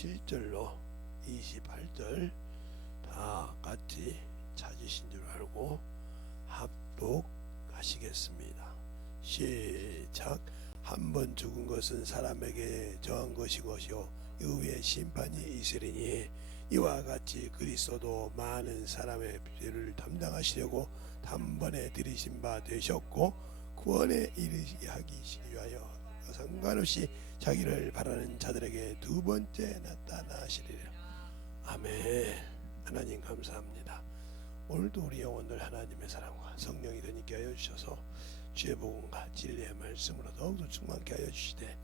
27절로 28절 다 같이 찾으신 줄 알고 합독하시겠습니다. 시작. 한 번 죽은 것은 사람에게 정한 것이요 이후에 심판이 있으리니 이와 같이 그리스도도 많은 사람의 죄를 담당하시려고 단번에 들이신 바 되셨고 구원에 이르시기 위하여 상관없이 자기를 바라는 자들에게 두 번째 나타나시리라. 아멘. 하나님 감사합니다. 오늘도 우리 영혼들 하나님의 사랑과 성령이 되니께 하여 주셔서 주의 복음과 진리의 말씀으로 더욱더 충만케 하여 주시되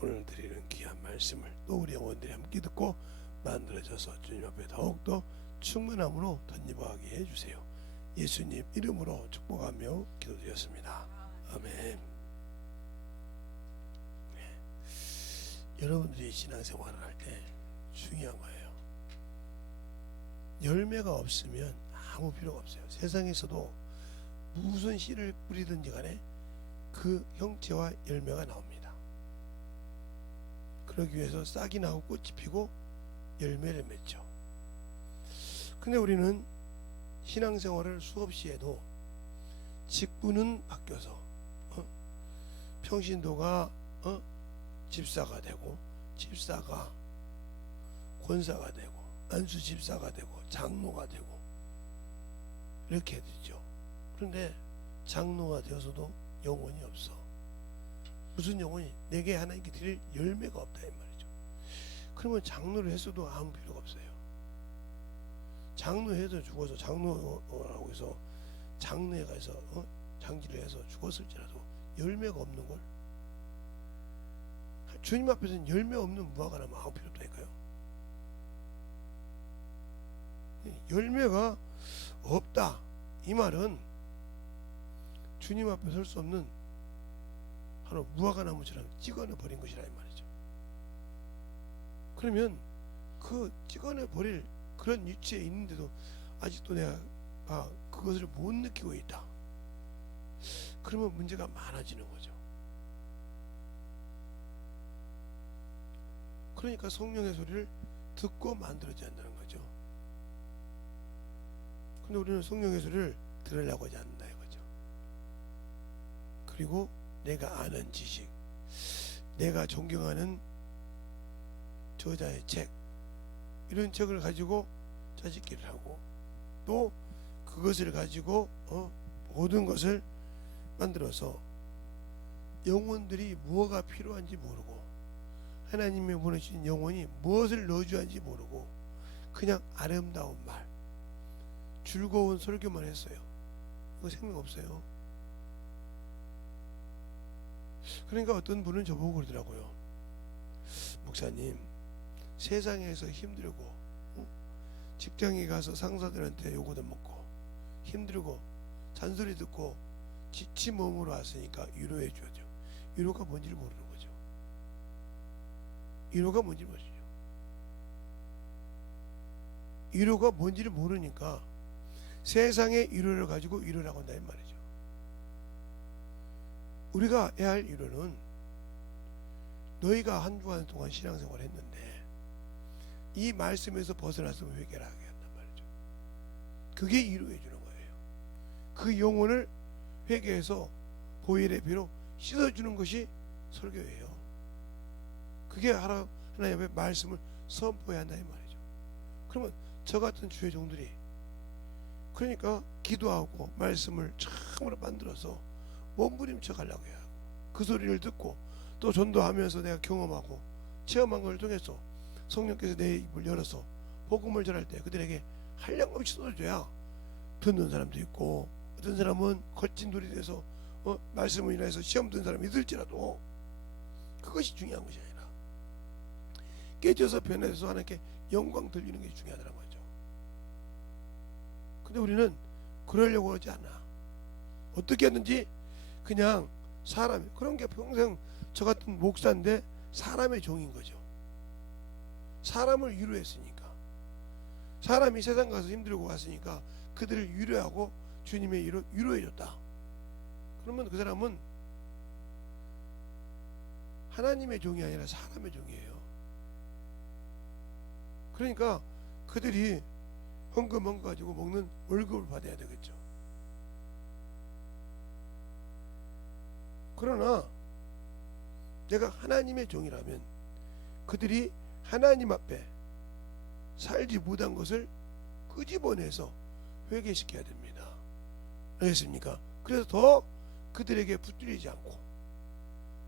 오늘 드리는 귀한 말씀을 또 우리 영혼들이 함께 듣고 만들어져서 주님 앞에 더욱더 충만함으로 덧입어가게 해주세요. 예수님 이름으로 축복하며 기도드렸습니다. 아멘. 네. 여러분들이 신앙생활을 할 때 중요한 거예요. 열매가 없으면 아무 필요가 없어요. 세상에서도 무슨 씨를 뿌리든지 간에 그 형체와 열매가 나옵니다. 그러기 위해서 싹이 나고 꽃이 피고 열매를 맺죠. 근데 우리는 신앙생활을 수없이 해도 직분은 바뀌어서 평신도가 집사가 되고 집사가 권사가 되고 안수 집사가 되고 장로가 되고 이렇게 되죠. 그런데 장로가 되어서도 영혼이 없어. 무슨 영혼이? 내게 하나님께 드릴 열매가 없다 이 말이죠. 그러면 장로를 했어도 아무 필요가 없어요. 장로해서 죽어서 장로라고 해서 장로에 가서 장지를 해서 죽었을지라도 열매가 없는 걸 주님 앞에서는 열매 없는 무화과 나무 아무 필요 없다니까요. 열매가 없다 이 말은 주님 앞에 설 수 없는 바로 무화과 나무처럼 찍어내 버린 것이라 이 말이죠. 그러면 그 찍어내 버릴 그런 위치에 있는데도 아직도 내가 그것을 못 느끼고 있다. 그러면 문제가 많아지는 거죠. 그러니까 성령의 소리를 듣고 만들어져야 한다는 거죠. 근데 우리는 성령의 소리를 들으려고 하지 않는다 이거죠. 그리고 내가 아는 지식, 내가 존경하는 저자의 책, 이런 책을 가지고 짜집기를 하고 또 그것을 가지고 모든 것을 만들어서 영혼들이 무엇가 필요한지 모르고 하나님이 보내신 영혼이 무엇을 넣어줘야 하는지 모르고 그냥 아름다운 말, 즐거운 설교만 했어요. 그거 생명 없어요. 그러니까 어떤 분은 저보고 그러더라고요. 목사님, 세상에서 힘들고 직장에 가서 상사들한테 요거도 먹고 힘들고 잔소리 듣고 지친 몸으로 왔으니까 위로해 줘야죠. 위로가 뭔지를 모르는 거죠. 위로가 뭔지 모르죠. 위로가 뭔지를 모르니까 세상의 위로를 가지고 위로라고 한다 이 말이죠. 우리가 해야 할 위로는 너희가 한 주간 동안 신앙생활을 했는데 이 말씀에서 벗어났으면 회개를 하게 한단 말이죠. 그게 위로해 주는 거예요. 그 영혼을 회개해서 보혈의 피로 씻어주는 것이 설교예요. 그게 하나님의 말씀을 선포해야 한다 이 말이죠. 그러면 저 같은 주의 종들이 그러니까 기도하고 말씀을 참으로 만들어서 몸부림쳐 가려고 해요. 그 소리를 듣고 또 전도하면서 내가 경험하고 체험한 걸 통해서 성령께서 내 입을 열어서 복음을 전할 때 그들에게 한량없이 쏟아줘야 듣는 사람도 있고 어떤 사람은 거친 돌이 돼서 말씀을 인해서 시험 든 사람이 있을지라도 그것이 중요한 것이 아니라 깨져서 변해서 하나님께 영광 돌리는 게 중요하다는 거죠. 근데 우리는 그러려고 하지 않아. 어떻게 했는지 그냥 사람, 그런 게 평생 저 같은 목사인데 사람의 종인 거죠. 사람을 위로했으니까, 사람이 세상 가서 힘들고 왔으니까 그들을 위로하고 주님의 이로 위로해줬다. 그러면 그 사람은 하나님의 종이 아니라 사람의 종이에요. 그러니까 그들이 헌금 가지고 먹는 월급을 받아야 되겠죠. 그러나 내가 하나님의 종이라면 그들이 하나님 앞에 살지 못한 것을 끄집어내서 회개시켜야 됩니다. 알겠습니까? 그래서 더 그들에게 붙들리지 않고,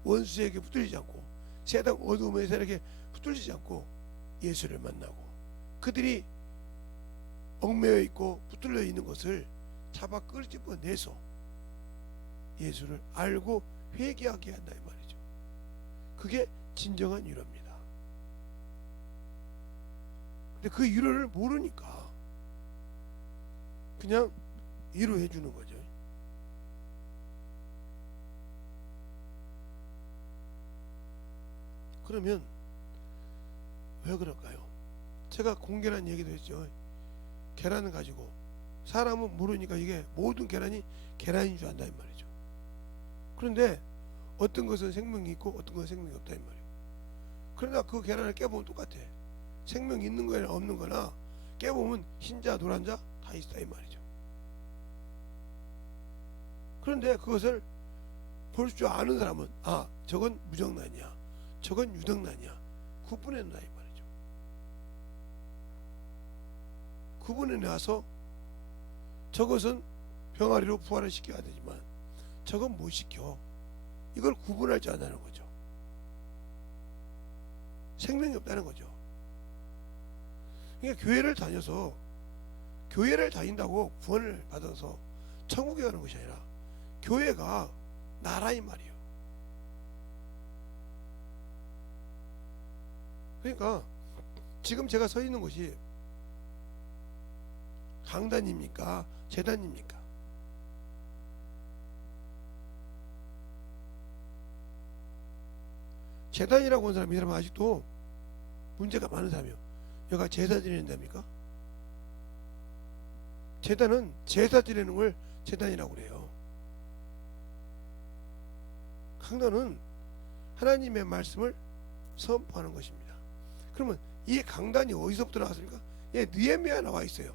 원수에게 붙들리지 않고, 세상 어두움의 세력에 붙들리지 않고 예수를 만나고, 그들이 얽매여 있고 붙들려 있는 것을 잡아 끄집어내서 예수를 알고 회개하게 한다 이 말이죠. 그게 진정한 위로입니다. 근데 그 위로를 모르니까 그냥 위로해 주는 거죠. 그러면 왜 그럴까요? 제가 공계란 얘기도 했죠. 계란을 가지고 사람은 모르니까 이게 모든 계란이 계란인 줄 안다 이 말이죠. 그런데 어떤 것은 생명이 있고 어떤 것은 생명이 없다 이 말이에요. 그러나 그 계란을 깨보면 똑같아. 생명이 있는 거나 없는 거나 깨보면 흰자 노란자 다 있다 이 말이죠. 그런데 그것을 볼 줄 아는 사람은 아 저건 무정란이야, 저건 유정란이야, 구분해낸다 이 말이죠. 구분해내서 저것은 병아리로 부활을 시켜야 되지만 저건 못 시켜. 이걸 구분할 줄 안다는 거죠. 생명이 없다는 거죠. 그러니까 교회를 다닌다고 구원을 받아서 천국에 가는 것이 아니라 교회가 나라이 말이에요. 그러니까 지금 제가 서 있는 곳이 강단입니까? 제단입니까? 제단이라고 하는 사람이 사람은 아직도 문제가 많은 사람이에요. 여기가 제사 지내는 데입니까? 제단은 제사 지내는 걸 제단이라고 그래요. 강단은 하나님의 말씀을 선포하는 것입니다. 그러면 이 강단이 어디서부터 나왔습니까? 예, 느헤미야 나와 있어요.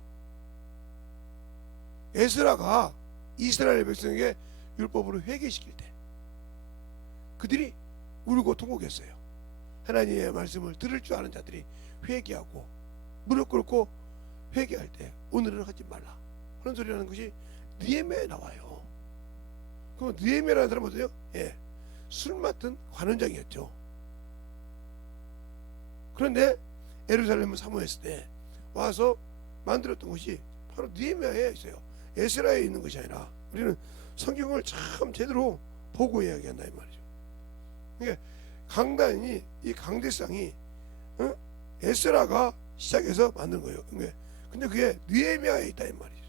에스라가 이스라엘 백성에게 율법으로 회개시킬 때 그들이 울고 통곡했어요. 하나님의 말씀을 들을 줄 아는 자들이 회개하고 무릎 꿇고 회개할 때 오늘은 하지 말라 그런 소리라는 것이 느헤미야에 나와요. 그럼 느헤미야라는 사람은 어때요? 예, 술 맡은 관원장이었죠. 그런데 예루살렘을 사모했을 때 와서 만들었던 것이 바로 느헤미야에 있어요. 에스라에 있는 것이 아니라 우리는 성경을 참 제대로 보고 이야기한다 이 말이죠. 그러니까 강단이 이 강대상이 에스라가 시작해서 만든 거예요. 근데 그게 느헤미야에 있다 이 말이죠.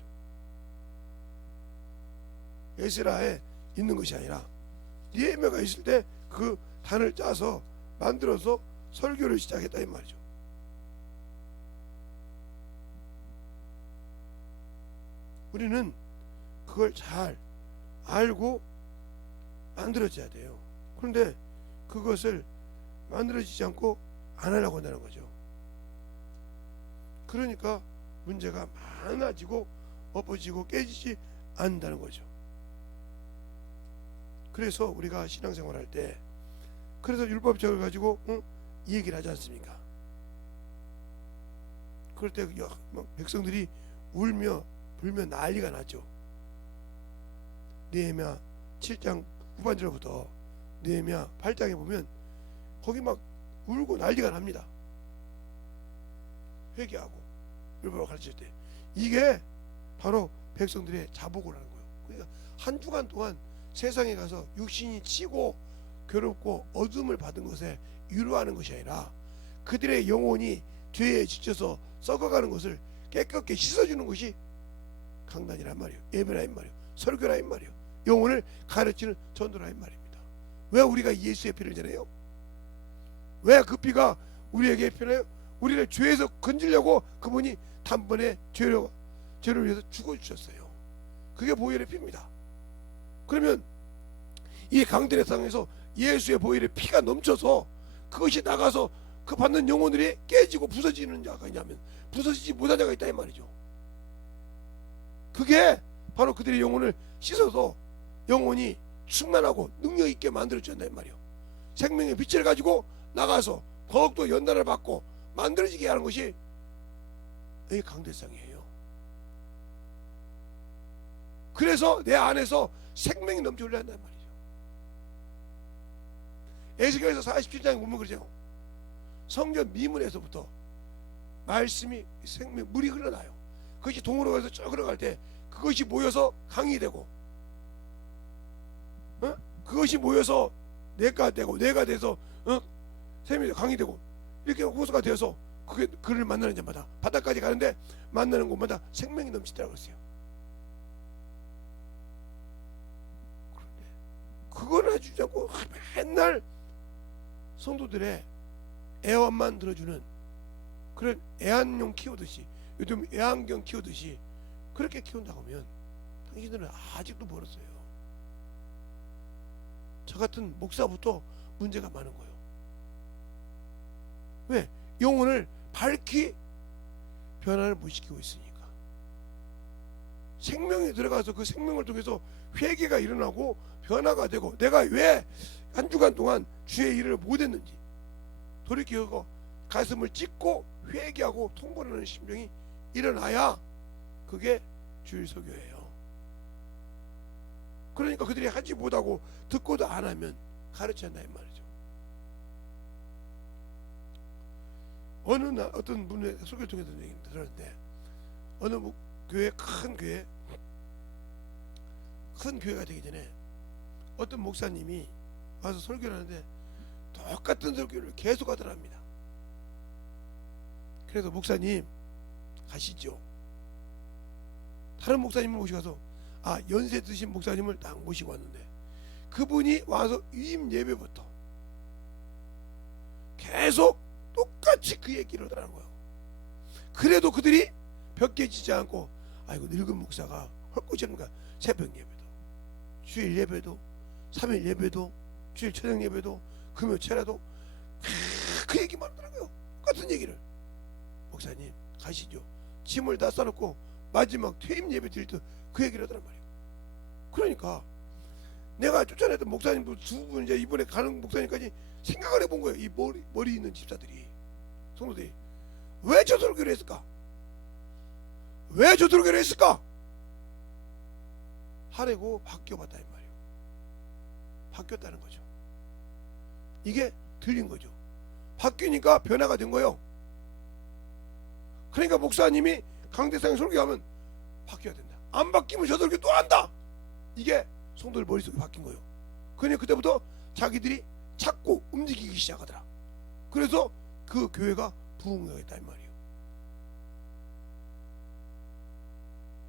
에스라에 있는 것이 아니라 느헤미야가 있을 때 그 단을 짜서 만들어서 설교를 시작했다 이 말이죠. 우리는 그걸 잘 알고 만들어져야 돼요. 그런데 그것을 만들어지지 않고 안 하려고 한다는 거죠. 그러니까 문제가 많아지고 엎어지고 깨지지 않는다는 거죠. 그래서 우리가 신앙생활 할 때 그래서 율법적을 가지고 이 얘기를 하지 않습니까? 그럴 때 백성들이 울며 불며 난리가 났죠. 느헤미야 7장 후반절부터 느헤미야 8장에 보면 거기 막 울고 난리가 납니다. 회개하고 율법을 가르칠 때 이게 바로 백성들의 자복을 하는 거예요. 그러니까 한 주간 동안 세상에 가서 육신이 치고 괴롭고 어둠을 받은 것에 위로하는 것이 아니라 그들의 영혼이 죄에 지쳐서 썩어가는 것을 깨끗게 씻어주는 것이 강단이란 말이에요. 예배라는 말이에요. 설교라는 말이에요. 영혼을 가르치는 전도라는 말입니다. 왜 우리가 예수의 피를 전해요? 왜 그 피가 우리에게 필요해요? 우리를 죄에서 건지려고 그분이 단번에 죄를 위해서 죽어주셨어요. 그게 보혈의 피입니다. 그러면 이 강들의 땅에서 예수의 보혈의 피가 넘쳐서 그것이 나가서 그 받는 영혼들이 깨지고 부서지는 자가 있냐면 부서지지 못한 자가 있다 이 말이죠. 그게 바로 그들의 영혼을 씻어서 영혼이 충만하고 능력 있게 만들어준다 이 말이요. 생명의 빛을 가지고 나가서 더욱더 연단을 받고 만들어지게 하는 것이 이 강대상이에요. 그래서 내 안에서 생명이 넘쳐흘러야 한단 말이죠. 에스겔서 47장에 보면 그러죠. 성전 미문에서부터 말씀이 생명 물이 흘러나요. 그것이 동으로 가서 쭉 흘러갈 때 그것이 모여서 강이 되고, 그것이 모여서 뇌가 되고, 뇌가 돼서 생명이 강이 되고, 이렇게 호수가 되어서 그게 그를 만나는 자마다 바다까지 가는데 만나는 곳마다 생명이 넘치더라고 했어요. 그런데 그걸 해주지 않고 맨날 성도들의 애완만 들어주는 그런 애완용 키우듯이, 요즘 애완견 키우듯이 그렇게 키운다고 하면 당신들은 아직도 멀었어요. 저 같은 목사부터 문제가 많은 거예요. 왜? 영혼을 밝히 변화를 못 시키고 있으니까. 생명이 들어가서 그 생명을 통해서 회개가 일어나고 변화가 되고, 내가 왜 한 주간 동안 주의 일을 못했는지 돌이켜서 가슴을 찢고 회개하고 통보하는 심정이 일어나야 그게 주일 설교예요. 그러니까 그들이 하지 못하고 듣고도 안 하면 가르치 않나 이 말이죠. 어느 날 어떤 분의 설교를 통해서 얘기 들었는데, 어느 교회, 큰 교회가 되기 전에 어떤 목사님이 와서 설교를 하는데 똑같은 설교를 계속 하더랍니다. 그래서 목사님 가시죠. 다른 목사님을 모시고 가서 연세 드신 목사님을 딱 모시고 왔는데, 그분이 와서 위임 예배부터 계속 똑같이 그 얘기를 하더라고요. 그래도 그들이 벽개지지 않고, 아이고 늙은 목사가 헐것이는가, 새벽 예배도, 주일 예배도, 3일 예배도, 주일 저녁 예배도, 금요 체라도 그 얘기만 하더라고요. 똑같은 얘기를. 목사님 가시죠. 짐을 다 싸놓고 마지막 퇴임 예배 드릴 때 그 얘기를 하더란 말이에요. 그러니까 내가 쫓아냈던 목사님도 두 분, 이제 이번에 가는 목사님까지 생각을 해본 거예요. 이 머리 있는 집사들이, 성도들이 왜 저 설교를 했을까? 왜 저 설교를 했을까? 하려고 바뀌어봤다 이 말이에요. 바뀌었다는 거죠. 이게 들린 거죠. 바뀌니까 변화가 된 거예요. 그러니까 목사님이 강대상에 설교하면 바뀌어야 된다. 안 바뀌면 저 설교 또 한다. 이게 성도들 머릿속에 바뀐 거예요. 그러니 그때부터 자기들이 찾고 움직이기 시작하더라. 그래서 그 교회가 부흥하겠다 이 말이에요.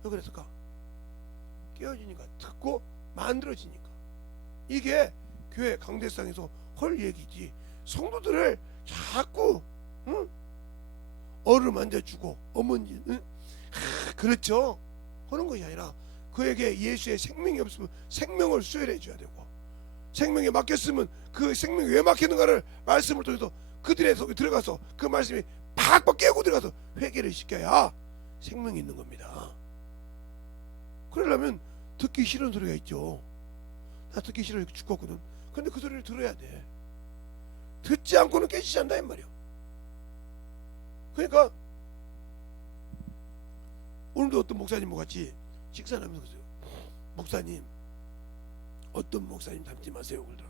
왜 그랬을까? 깨어지니까, 듣고 만들어지니까. 이게 교회 강대상에서 헐 얘기지. 성도들을 자꾸 어를 만져주고 어머니 그렇죠 하는 것이 아니라, 그에게 예수의 생명이 없으면 생명을 수혈해 줘야 되고, 생명에 막혔으면 그 생명이 왜 막혔는가를 말씀을 통해서 그들의 속에 들어가서 그 말씀이 팍팍 깨고 들어가서 회개를 시켜야 생명이 있는 겁니다. 그러려면 듣기 싫은 소리가 있죠. 나 듣기 싫어 죽겠거든. 근데 그 소리를 들어야 돼. 듣지 않고는 깨지지 않는다 이 말이야. 그러니까 오늘도 어떤 목사님과 같이 식사를 하면서 그랬어요. 목사님, 어떤 목사님 닮지 마세요 그러더라.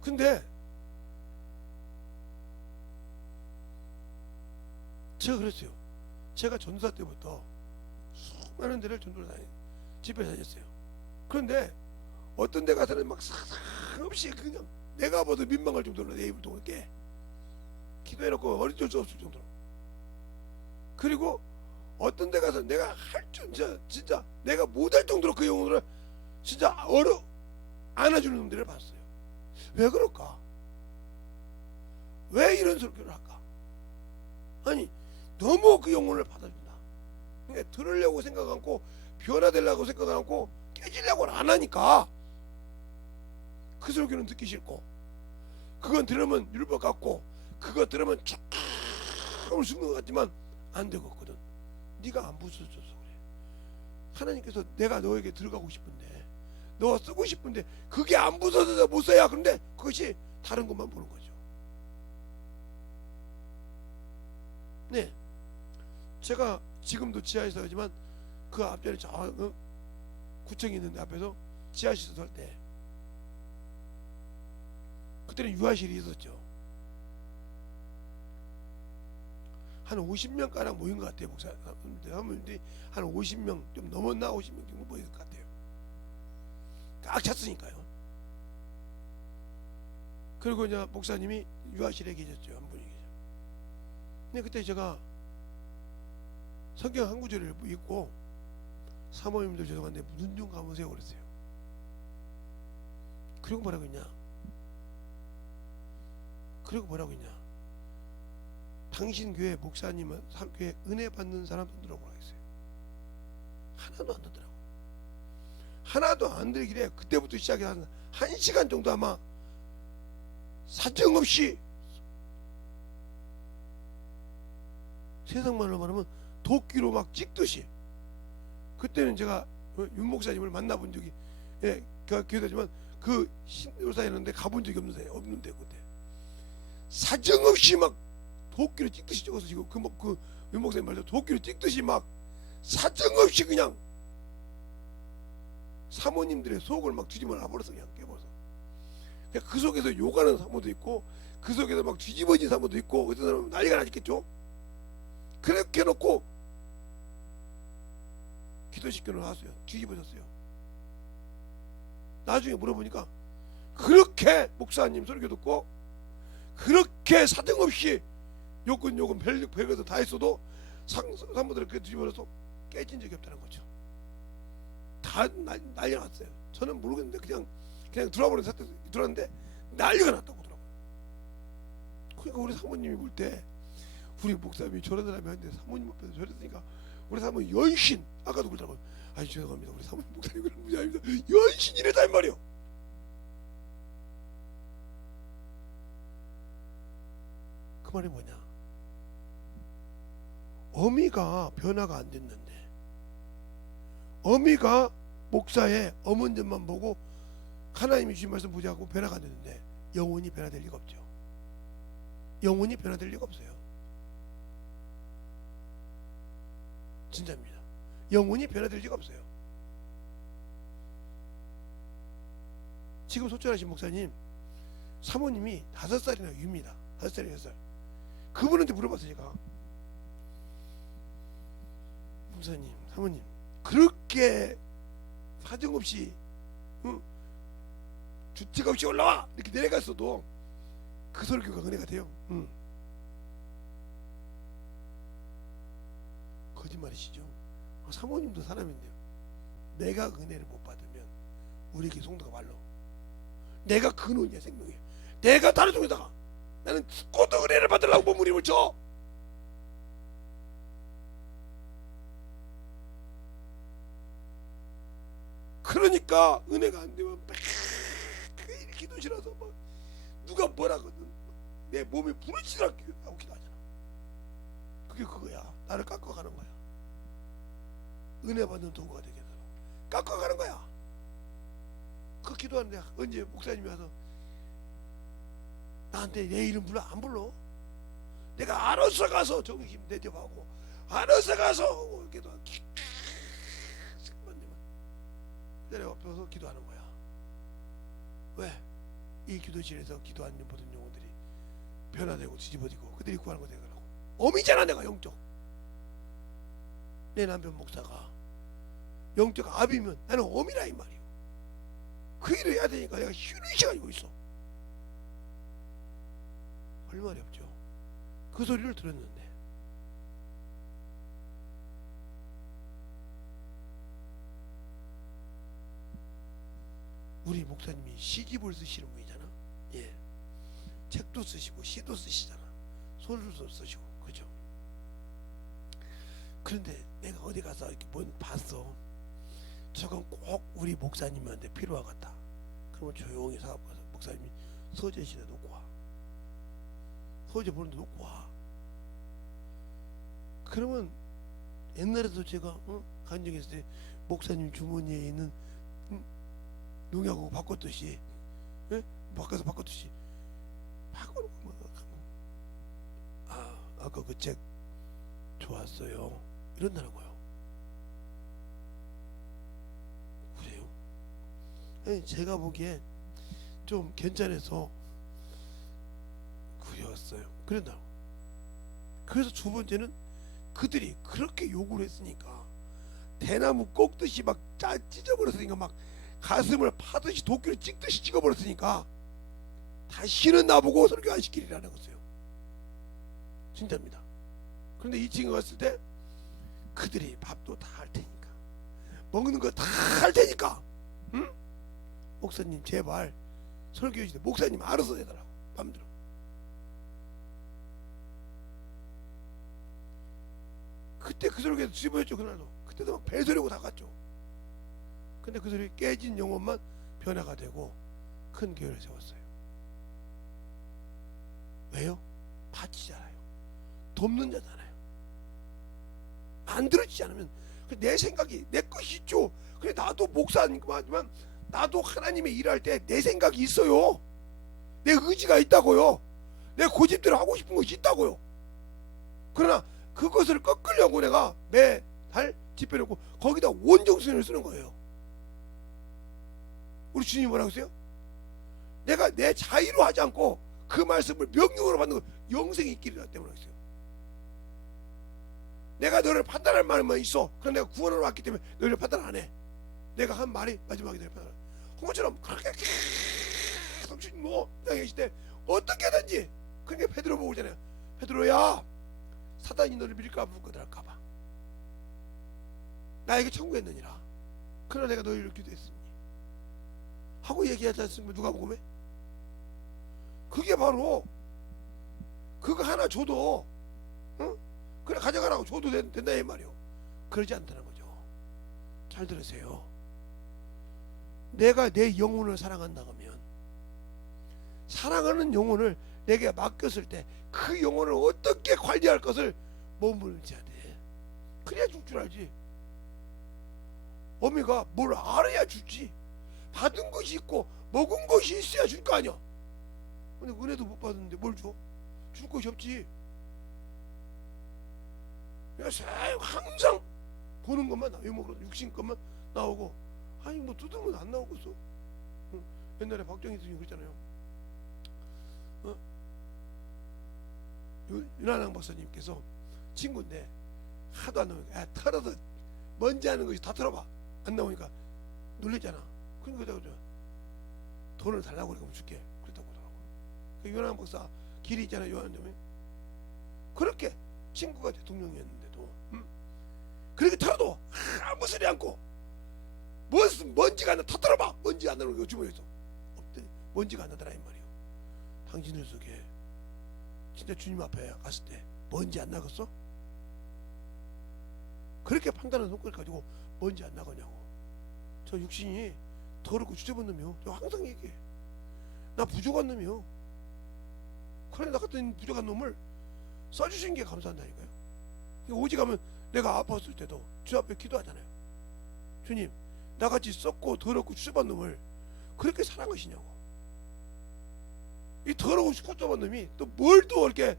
근데 제가 그랬어요. 제가 전도사 때부터 수많은 데를 전도를 집회 다녔어요. 그런데 어떤 데 가서는 막 상관없이 그냥 내가 봐도 민망할 정도로 내 입을 통해 깨 기도해놓고 어쩔 수 없을 정도로. 그리고 어떤 데 가서 내가 할 줄 진짜 내가 못할 정도로 그 영혼을 진짜 안아주는 놈들을 봤어요. 왜 그럴까? 왜 이런 설교를 할까? 아니 너무 그 영혼을 받아준다. 그러니까 들으려고 생각 않고 변화되려고 생각 않고 깨지려고는 안 하니까 그 설교는 듣기 싫고, 그건 들으면 율법 같고 그거 들으면 조금 죽는 것 같지만 안 되거든. 네가 안 부서져서 그래. 하나님께서 내가 너에게 들어가고 싶은데, 너 쓰고 싶은데 그게 안 부서져서 못 써야. 그런데 그것이 다른 것만 보는 거죠. 네, 제가 지금도 지하에서 하지만 그 앞전에 저 구청이 있는데 앞에서 지하실에서 할 때, 그때는 유아실이 있었죠. 한 50명 가량 모인 것 같아요. 목사님들이 한 50명 좀 넘었나, 50명 정도 모인 것 같아요. 꽉 찼으니까요. 그리고 이제 목사님이 유아실에 계셨죠. 한 분이 계셨죠. 근데 그때 제가 성경 한 구절을 읽고, 사모님들 죄송한데 눈 좀 감으세요 그랬어요. 그리고 뭐라고 했냐? 당신 교회 목사님은 교회 은혜 받는 사람 손들어보라 했어요. 하나도 안 되더라고. 하나도 안 들기래. 그때부터 시작해서 한 1시간 정도 아마 사정없이, 세상 말로 말하면 도끼로 막 찍듯이. 그때는 제가 윤 목사님을 만나본 적이, 기회되지만 그 신도사였는데 가본 적이 없는데 그때 사정없이 막 도끼로 찍듯이 찍어서, 지금 윤 목사님 말대로 도끼로 찍듯이 막 사정없이 그냥 사모님들의 속을 막 뒤집어 놔버렸어. 그냥 깨버려서. 그 속에서 욕하는 사모도 있고, 그 속에서 막 뒤집어진 사모도 있고, 어떤 사람은 난리가 나겠죠. 그렇게 해놓고 기도시켜 놨어요. 뒤집어졌어요. 나중에 물어보니까 그렇게 목사님 설교 듣고 그렇게 사정없이 요건 별것도 다 했어도 사모들을 그렇게 뒤집어서 깨진 적이 없다는 거죠. 다 난리가 났어요. 저는 모르겠는데 그냥 들어와버린 사태 들어왔는데 난리가 났다고 그러더라고요. 그러니까 우리 사모님이 볼 때, 우리 목사님이 저런 사람이 한데 사모님 앞에서 저랬으니까 우리 사모님 연신, 아까도 그러더라고요. 아니 죄송합니다, 우리 사모님 목사님 그런 분이 아닙니다. 연신이랬단 말이요. 그 말이 뭐냐? 어미가 변화가 안 됐는데, 어미가 목사의 어문점만 보고 하나님이 주신 말씀 보지 않고 변화가 안 됐는데, 영혼이 변화될 리가 없죠. 영혼이 변화될 리가 없어요. 진짜입니다. 영혼이 변화될 리가 없어요. 지금 소천하신 목사님 사모님이 5살이나 위입니다. 5살이나 6살. 그분한테 물어봤어요. 제가, 목사님, 사모님 그렇게 사정없이 주책 없이 올라와 이렇게 내려갔어도 그 설교가 은혜가 돼요. 거짓말이시죠. 사모님도 사람인데요. 내가 은혜를 못 받으면 우리 교 성도가 말로, 내가 근원이야, 생명이야. 내가 다른 종에다가 나는 죽고도 은혜를 받으려고 몸부림을 쳐. 그러니까 은혜가 안 되면 매일 기도실에서 막 누가 뭐라거든 내 몸에 부르치라고 기도하잖아. 그게 그거야. 나를 깎아가는 거야. 은혜 받는 도구가 되게 해서 깎아가는 거야. 그 기도하는데 언제 목사님이 와서 나한테 내 이름 불러? 안 불러. 내가 알아서 가서 정심 대접하고 알아서 가서 기도하고 내려엎어서 기도하는 거야. 왜? 이 기도실에서 기도하는 모든 영혼들이 변화되고 뒤집어지고 그들이 구하는 거 되더라고. 어미잖아. 내가 영적, 내 남편 목사가 영적 아비면 나는 어미라 이 말이요. 그 일을 해야 되니까 내가 쉬는 시간이 있어. 할 말이 없죠. 그 소리를 들었는데 우리 목사님이 시집을 쓰시는 분이잖아. 예, 책도 쓰시고 시도 쓰시잖아. 소설도 쓰시고, 그죠? 그런데 내가 어디 가서 이렇게 봤어. 저건 꼭 우리 목사님한테 필요하겠다. 그러면 조용히 사업 가서 목사님이 서재실에 놓고 와. 서재 보는 데 놓고 와. 그러면 옛날에도 제가 간증했을 때 목사님 주머니에 있는 농약하고 바꿨듯이, 예? 바꿔서 바꿨듯이 바꾸는 거. 아까 그 책 좋았어요 이런다고요. 그래요? 아니, 제가 보기에 좀 괜찮아서 그렸어요. 그런다고. 그래서 두 번째는 그들이 그렇게 요구를 했으니까 대나무 꺾듯이 막 찢어버렸으니까, 막 가슴을 파듯이 도끼를 찍듯이 찍어버렸으니까 다시는 나보고 설교 안 시키리라는 거였어요. 진짜입니다. 그런데 이 친구가 왔을 때 그들이 밥도 다 할 테니까, 먹는 거 다 할 테니까, 응? 목사님 제발 설교해 주세요. 목사님 알아서 해달라고 맘대로. 그때 그 설교에서 뒤집어졌죠. 그날도 그때도 막 배설하고 다 갔죠. 근데 그 소리 깨진 영혼만 변화가 되고 큰 교회를 세웠어요. 왜요? 바치잖아요. 돕는 자잖아요. 만들어지지 않으면 내 생각이 내 것이 있죠. 그래, 나도 목사님이지만 나도 하나님의 일할 때 내 생각이 있어요. 내 의지가 있다고요. 내 고집대로 하고 싶은 것이 있다고요. 그러나 그것을 꺾으려고 내가 매달 집회 놓고 거기다 온 정신을 쓰는 거예요. 우리 주님이 뭐라고 했어요? 내가 내 자의로 하지 않고 그 말씀을 명령으로 받는 거 영생이 있기를 때문에 했어요. 내가 너를 판단할 말만 있어. 그럼 내가 구원으로 왔기 때문에 너를 판단 안 해. 내가 한 말이 마지막에 너를 판단 안 해. 그것처럼 그렇게 계속 주님 땅에 계실 때 어떻게든지, 그러니까 베드로 보고 그러잖아요. 베드로야, 사단이 너를 밀까 불거들할까봐 나에게 청구했느니라. 그러나 내가 너희를 기도했으니 하고 얘기하지 않습니까? 누가 복음에? 그게 바로 그거 하나 줘도, 응? 그래 가져가라고 줘도 된다 이 말이요. 그러지 않다는 거죠. 잘 들으세요. 내가 내 영혼을 사랑한다 그러면 사랑하는 영혼을 내게 맡겼을 때 그 영혼을 어떻게 관리할 것을 머물러야 돼. 그래야 줄 줄 알지. 어미가 뭘 알아야 주지. 받은 것이 있고 먹은 것이 있어야 줄 거 아니야. 근데 은혜도 못 받았는데 뭘 줘? 줄 것이 없지. 내가 항상 보는 것만 나와. 육신 것만 나오고, 아니 뭐 뜯으면 안 나오겠어. 옛날에 박정희 스님 그랬잖아요. 윤한왕 박사님께서 친구인데 하도 안 나오니까 털어도 먼지 하는 것이 다 털어봐. 안 나오니까 놀랬잖아. 그러니까 돈을 달라고 그러니까 줄게 그랬다고 하더라고. 윤한왕 박사 길이 있잖아요. 요한점에 그렇게 친구가 대통령이었는데도 그렇게 털어도 아무 소리 않고 먼지가 안 나. 다 털어봐. 먼지 안 나는 거 주머니에 있어. 없대. 먼지가 안 나더라 이 말이에요. 당신들 속에 진짜 주님 앞에 갔을 때 먼지 안 나겠어? 그렇게 판단하는 손가락 가지고 먼지 안 나가냐고. 저 육신이 더럽고 주저본 놈이요. 저 항상 얘기해. 나 부족한 놈이요. 그래 나 같은 부족한 놈을 써주신 게 감사한다니까요. 오직 하면 내가 아팠을 때도 주 앞에 기도하잖아요. 주님, 나같이 썩고 더럽고 주저본 놈을 그렇게 사랑하시냐고. 이 더러운 슈퍼저번 놈이 또 뭘 또 이렇게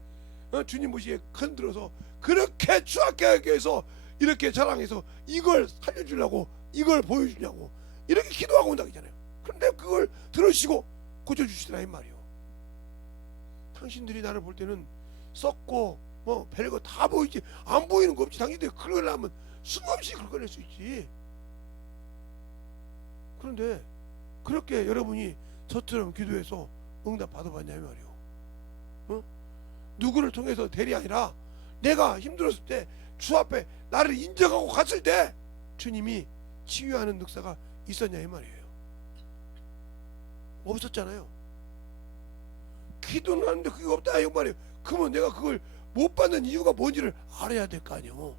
주님 모시게 건드려서 그렇게 추악하게 해서 이렇게 자랑해서 이걸 살려주려고 이걸 보여주냐고 이렇게 기도하고 온다 그러잖아요. 그런데 그걸 들으시고 고쳐주시더라 이 말이요. 당신들이 나를 볼 때는 썩고 뭐 별거 다 보이지 안 보이는 거 없지. 당신들이 긁으려면 수없이 긁어낼 수 있지. 그런데 그렇게 여러분이 저처럼 기도해서 응답 받아봤냐 이 말이요. 누구를 통해서 대리 아니라 내가 힘들었을 때 주 앞에 나를 인정하고 갔을 때 주님이 치유하는 역사가 있었냐 이 말이에요. 없었잖아요. 기도는 하는데 그게 없다 이 말이에요. 그러면 내가 그걸 못 받는 이유가 뭔지를 알아야 될 거 아니에요.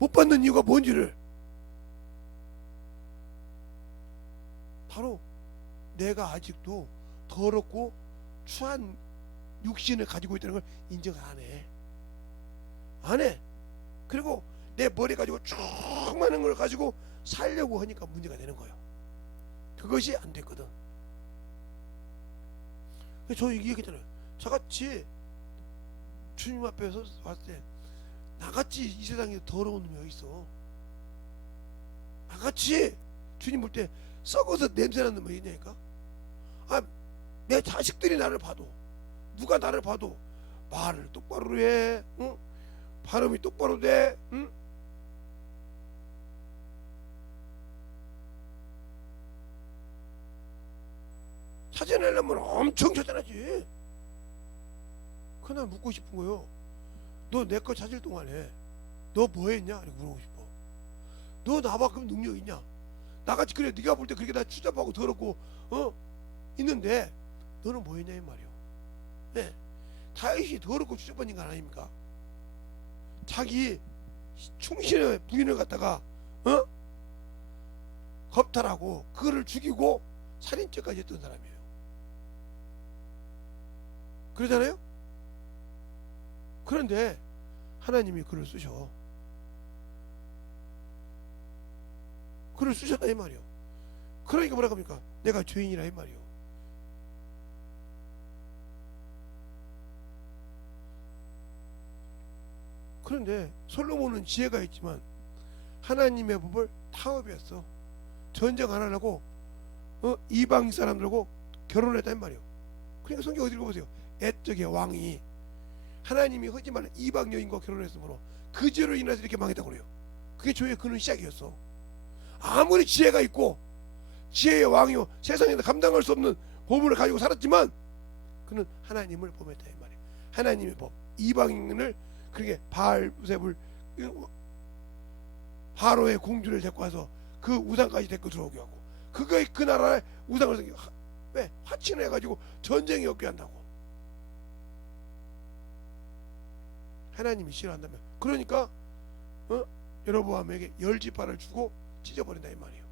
못 받는 이유가 뭔지를. 바로 내가 아직도 더럽고 추한 육신을 가지고 있다는 걸 인정 안 해. 안 해. 그리고 내 머리 가지고 쭉 많은 걸 가지고 살려고 하니까 문제가 되는 거예요. 그것이 안 됐거든. 저 얘기했잖아요. 저같이 주님 앞에 서 왔을 때 나같이 이 세상에 더러운 놈이 어디 있어. 나같이 주님 볼 때 썩어서 냄새나는 놈이 있냐니까. 아, 내 자식들이 나를 봐도, 누가 나를 봐도 말을 똑바로 해, 응? 발음이 똑바로 돼, 응? 사진 내려면 엄청 찾아나지. 그날 묻고 싶은 거요. 너 내 거 찾을 동안에 너 뭐 했냐? 이렇게 물어보고 싶어. 너 나만큼 능력 있냐? 나같이 그래 네가 볼 때 그렇게 나 추잡하고 더럽고 있는데 너는 뭐 했냐 이 말이요. 네. 다윗이 더럽고 추잡한 인간 아닙니까? 자기 충신의 부인을 갖다가 겁탈하고 그거를 죽이고 살인죄까지 했던 사람이에요. 그러잖아요? 그런데 하나님이 글을 쓰셔. 글을 쓰셨다 이 말이요. 그러니까 뭐라 합니까? 내가 죄인이라 이 말이요. 그런데 솔로몬은 지혜가 있지만 하나님의 법을 타협했어. 전쟁 안 하려고 이방 사람들하고 결혼했다 이 말이요. 그러니까 성경 어디 읽어보세요. 옛적의 왕이 하나님이 하지 말라 이방 여인과 결혼했으므로 그 죄로 인해서 이렇게 망했다고 그래요. 그게 죄의 근원 시작이었어. 아무리 지혜가 있고 지혜의 왕이요 세상에서 감당할 수 없는 보물을 가지고 살았지만 그는 하나님을 범했다 이 말이에요. 하나님의 법 이방인을 그렇게 바알세불 바로의 공주를 데리고 와서 그 우상까지 데리고 들어오게 하고 그 나라의 우상을 왜 화친을 해가지고 전쟁이 없게 한다고. 하나님이 싫어한다면 그러니까 여로보암에게 10지파를 주고 찢어버린다 이 말이에요.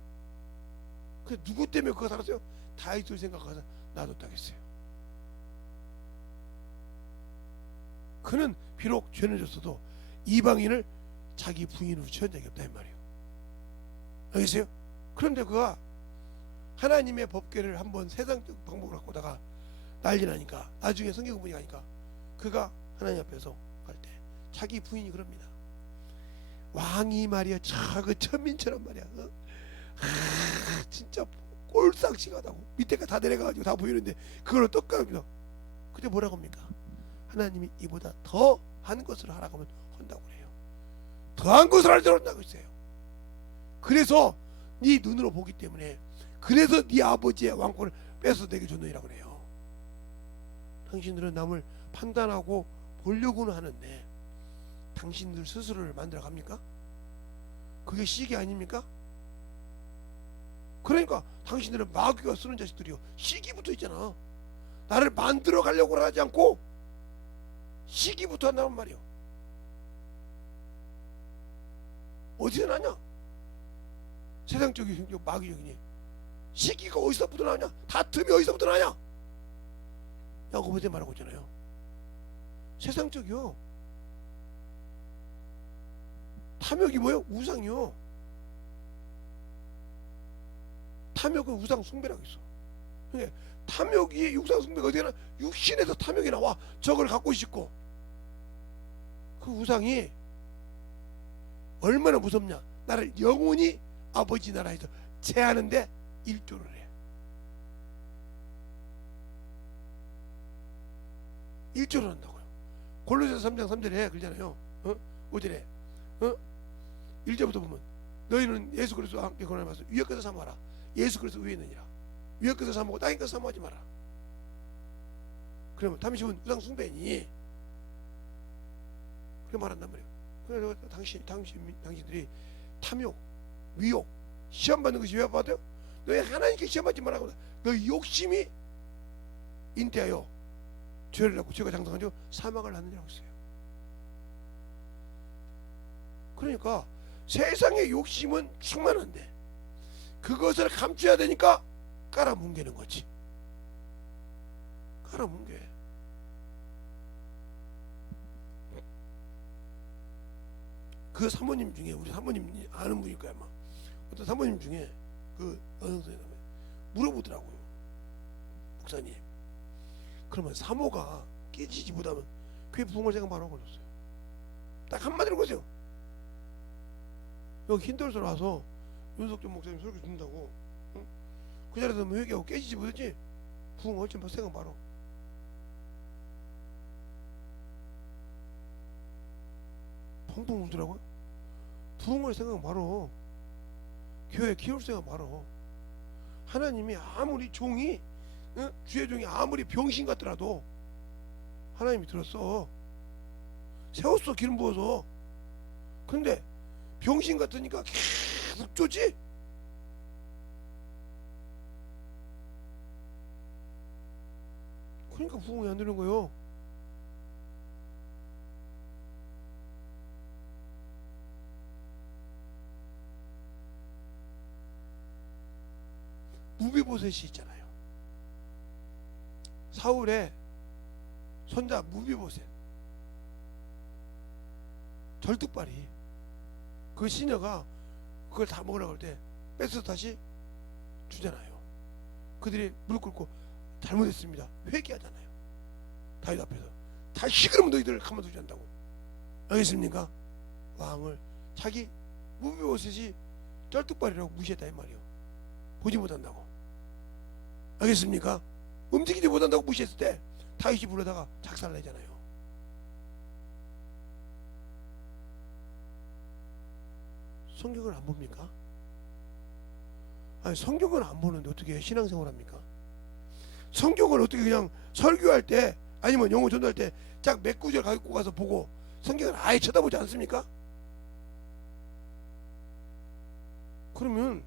그 누구 때문에 그거 살았어요? 다윗을 생각해서 놔뒀다겠어요. 그는 비록 죄를 졌어도 이방인을 자기 부인으로 취한 적이 없다 이 말이에요. 알겠어요? 그런데 그가 하나님의 법궤를 한번 세상적 방법을 갖고 다가 난리 나니까 나중에 성경 본이 가니까 그가 하나님 앞에서 갈 때 자기 부인이 그럽니다. 왕이 말이야 그 천민처럼 말이야 진짜 꼴싹시가다고 밑에가 다 내려가가지고 다 보이는데 그걸 떡갑니다. 그때 뭐라고 합니까? 하나님이 이보다 더한 것을 하라고 하면 한다고 그래요. 더한 것을 하려고 한다고 했어요. 그래서 네 눈으로 보기 때문에 그래서 네 아버지의 왕권을 뺏어 내게 줬느니라고 그래요. 당신들은 남을 판단하고 보려고는 하는데 당신들 스스로를 만들어 갑니까? 그게 시기 아닙니까? 그러니까 당신들은 마귀가 쓰는 자식들이요 시기부터 있잖아. 나를 만들어 가려고 하지 않고 시기부터 한다는 말이요. 어디서 나냐? 세상적인 성격 마귀적이니 시기가 어디서부터 나냐? 다툼이 어디서부터 나냐? 야고보서 말하고 있잖아요. 세상적이요. 탐욕이 뭐예요? 우상이요. 탐욕은 우상 숭배라고 있어. 그러니까 탐욕이 우상 숭배가 어디나 육신에서 탐욕이 나와. 저걸 갖고 싶고 그 우상이 얼마나 무섭냐? 나를 영원히 아버지 나라에서 제하는데 일조를 해. 일조를 한다고요. 골로새서 3장 3절에 그러잖아요. 5절에 1절부터 보면 너희는 예수 그리스도와 함께 고난을 받아서 위의 것을 사모하라. 예수 그리스도 위에 있느니라. 위의 것을 사모하고 땅의 것을 사모하지 마라. 그러면 탐심은 우상 숭배니 그렇게 말한단 말이에요. 그래서 당신들이 탐욕, 위욕, 시험 받는 것이 왜 받아요? 너희 하나님께 시험 받지 말라고. 너희 욕심이 인태하여 죄를 낳고 죄가 장성하여 사망을 하느냐고 했어요. 그러니까 세상의 욕심은 충만한데 그것을 감춰야 되니까 깔아뭉개는 거지. 깔아뭉개. 그 사모님 중에, 우리 사모님 아는 분일 거야 아마, 어떤 사모님 중에 그 여성선생님 물어보더라고요. 목사님, 그러면 사모가 깨지지 못하면 그게 부흥할 생각 바로 걸렸어요. 딱 한마디로 거세요. 여기 흰돌소 와서 윤석준 목사님 설교 듣는다고, 응? 그 자리에서 뭐 회개하고 깨지지 못했지 부흥 얼씬 생각 바로. 펑펑 울더라고요. 부흥할 생각 바로, 교회 키울 생각 바로. 하나님이 아무리 종이, 응? 주의 종이 아무리 병신 같더라도 하나님이 들었어. 세웠어, 기름 부어서. 근데 병신 같으니까 계속 쪼지. 그러니까 부흥이 안 되는 거예요. 무비보셋이 있잖아요. 사울의 손자 무비보셋, 절뚝발이, 그 시녀가 그걸 다 먹으라고 할 때 뺏어서 다시 주잖아요. 그들이 무릎 꿇고 잘못했습니다 회개하잖아요. 다윗 앞에서. 다시 그러면 너희들을 가만두지 않는다고. 알겠습니까? 왕을 자기 무비보셋이 쩔뚝발이라고 무시했다 이 말이요. 보지 못한다고. 알겠습니까? 움직이지 못한다고 무시했을 때 다윗이 불러다가 작살내잖아요. 성경을 안 봅니까? 아니, 성경을 안 보는데 어떻게 신앙생활 합니까? 성경을 어떻게 그냥 설교할 때 아니면 영어 전도할 때 딱 몇 구절 갖고 가서 보고 성경을 아예 쳐다보지 않습니까? 그러면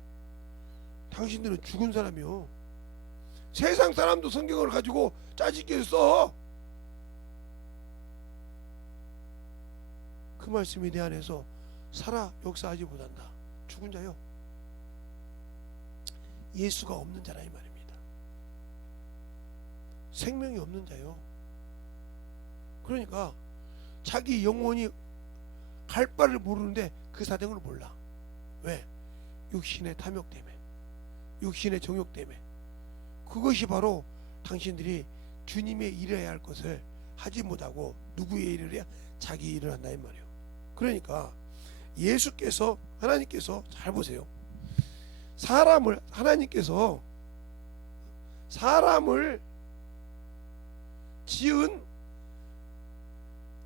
당신들은 죽은 사람이요. 세상 사람도 성경을 가지고 짜집게 써. 그 말씀이 내 안에서 살아 역사하지 못한다. 죽은 자요. 예수가 없는 자라 이 말입니다. 생명이 없는 자요. 그러니까 자기 영혼이 갈 바를 모르는데 그 사정을 몰라. 왜? 육신의 탐욕 때문에, 육신의 정욕 때문에. 그것이 바로 당신들이 주님의 일해야 할 것을 하지 못하고 누구의 일을 해야? 자기 일을 한다 이 말이에요. 그러니까 예수께서, 하나님께서, 잘 보세요. 하나님께서 사람을 지은,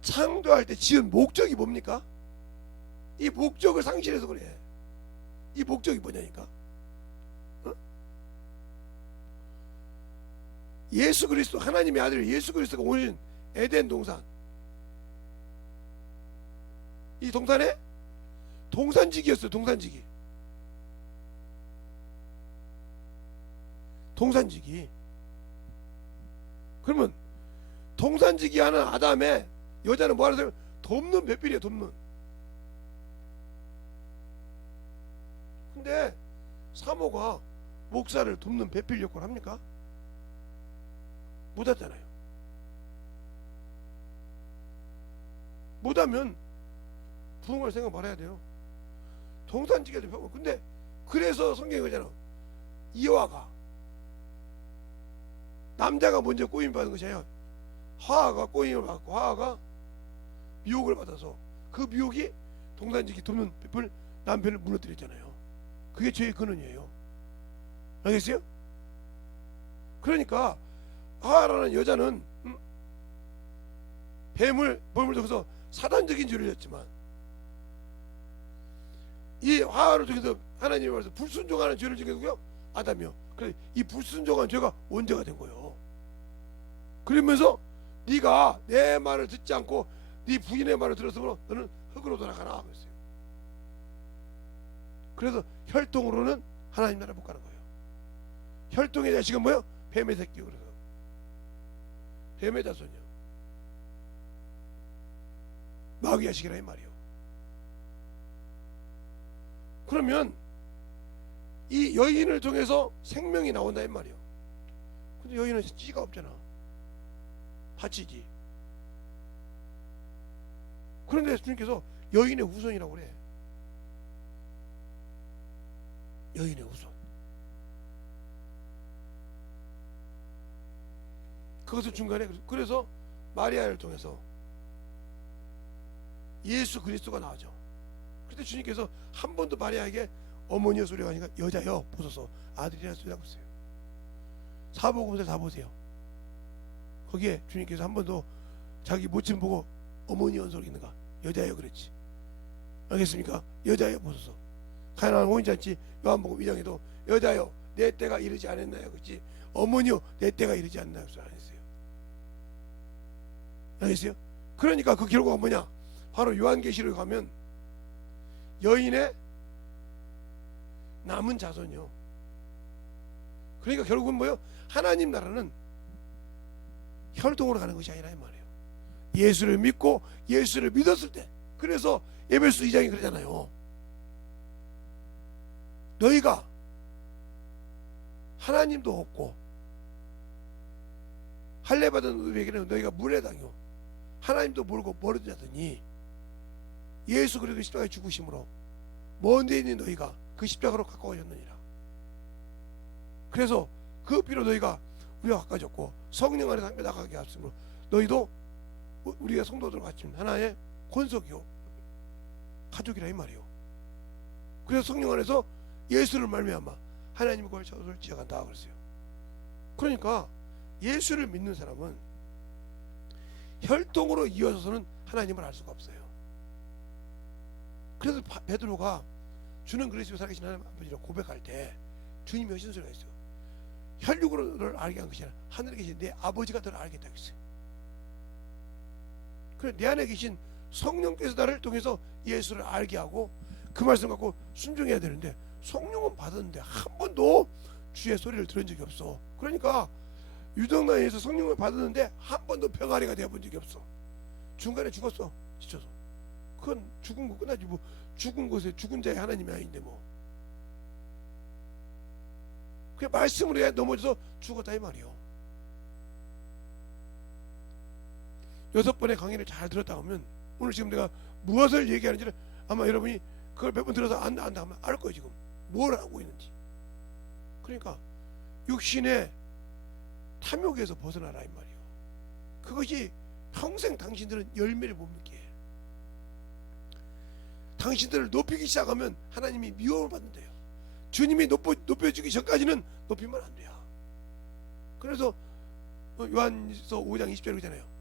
창조할 때 지은 목적이 뭡니까? 이 목적을 상실해서 그래. 이 목적이 뭐냐니까. 어? 예수 그리스도, 하나님의 아들 예수 그리스도가 오신 에덴 동산, 이 동산에 동산지기였어요. 동산지기. 그러면 동산지기 하는 아담의 여자는 뭐 하는? 돕는 배필이에요. 돕는. 근데 사모가 목사를 돕는 배필 역할을 합니까? 못하잖아요. 못하면 부흥할 생각 말아야 돼요. 동산지기도 펴고. 근데 그래서 성경이 그러잖아. 이화가, 남자가 먼저 꼬임 받은 것이 아니라 하하가 꼬임을 받고 하하가 미혹을 받아서 그 미혹이 동산지기 돕는 남편을 무너뜨렸잖아요. 그게 죄의 근원이에요. 알겠어요? 그러니까 하하라는 여자는 범을 통해서 사단적인 죄를 졌지만, 이 하하를 통해서 하나님이 말해서 불순종하는 죄를 지은 게 아담이요. 그래, 이 불순종한 죄가 원죄가 된 거예요. 그러면서 네가 내 말을 듣지 않고 네 부인의 말을 들었으므로 너는 흙으로 돌아가라 그랬어요. 그래서 혈통으로는 하나님 나라 못 가는 거예요. 혈통의 자식은 뭐예요? 뱀의 새끼요. 그래서 뱀의 자손이요. 마귀 자식이라 이 말이요. 그러면 이 여인을 통해서 생명이 나온다 이 말이요. 근데 여인은 씨가 없잖아. 밭이지. 그런데 주님께서 여인의 후손이라고 그래. 여인의 후손. 그것을 중간에, 그래서 마리아를 통해서 예수 그리스도가 나오죠. 그때 주님께서 한 번도 마리아에게 어머니여 소리가 아니라 여자여 보소서 아들이라 소리하고 있어요. 사복음서 다 보세요. 거기에 주님께서 한 번도 자기 모친 보고 어머니여 소리 있는가? 여자여 그랬지. 알겠습니까? 여자여 보소서. 가나안 혼인잔치 요한복음 2장에도 여자여 내 때가 이르지 않았나요? 그렇지. 어머니여 내 때가 이르지 않나요? 안 했어요. 알겠어요? 그러니까 그 결과가 뭐냐? 바로 요한계시록에 가면 여인의 남은 자손이요. 그러니까 결국은 뭐요? 하나님 나라는 혈통으로 가는 것이 아니라 이 말이에요. 예수를 믿고 예수를 믿었을 때. 그래서 에베소 2장이 그러잖아요. 너희가 하나님도 없고 할례 받은 우리에게는 너희가 문외당이요 하나님도 모르고 버릇 자더니 예수 그리스도 십자가에 죽으심으로 먼 데 있는 너희가 그 십자가로 가까워졌느니라. 그래서 그 피로 너희가 우리와 가까워졌고 성령 안에서 함께 나가게 하심으로 너희도 우리가 성도들 같이 하나의 권속이요 가족이라 이 말이요. 그래서 성령 안에서 예수를 말미암아 하나님의 권속을 지어간다 그랬어요. 그러니까 예수를 믿는 사람은 혈통으로 이어져서는 하나님을 알 수가 없어요. 그래서 베드로가 주는 그리스도 살아계신 하나님 아버지라고 고백할 때 주님이 하신 소리가 있어요. 혈육으로 너를 알게 한 것이 아니라 하늘에 계신 내 아버지가 너를 알겠다 했어요. 그래 내 안에 계신 성령께서 나를 통해서 예수를 알게 하고 그 말씀 갖고 순종해야 되는데 성령은 받았는데 한 번도 주의 소리를 들은 적이 없어. 그러니까 유동강에서 성령을 받았는데 한 번도 병아리가 되어본 적이 없어. 중간에 죽었어 지쳐서. 그건 죽은 거 끝나지 뭐. 죽은 곳에 죽은 자의 하나님이 아닌데 뭐. 그냥 말씀으로 해 넘어져서 죽었다 이 말이요. 6번의 강의를 잘 들었다 하면 오늘 지금 내가 무엇을 얘기하는지를 아마 여러분이 그걸 몇 번 들어서 안다 하면 알 거예요. 지금 뭘 하고 있는지. 그러니까 육신의 탐욕에서 벗어나라 이 말이요. 그것이 평생 당신들은 열매를 못 맺게 해. 당신들을 높이기 시작하면 하나님이 미움을 받는데요. 주님이 높여주기 전까지는 높이면 안 돼요. 그래서 요한서 5장 20절에 그러잖아요.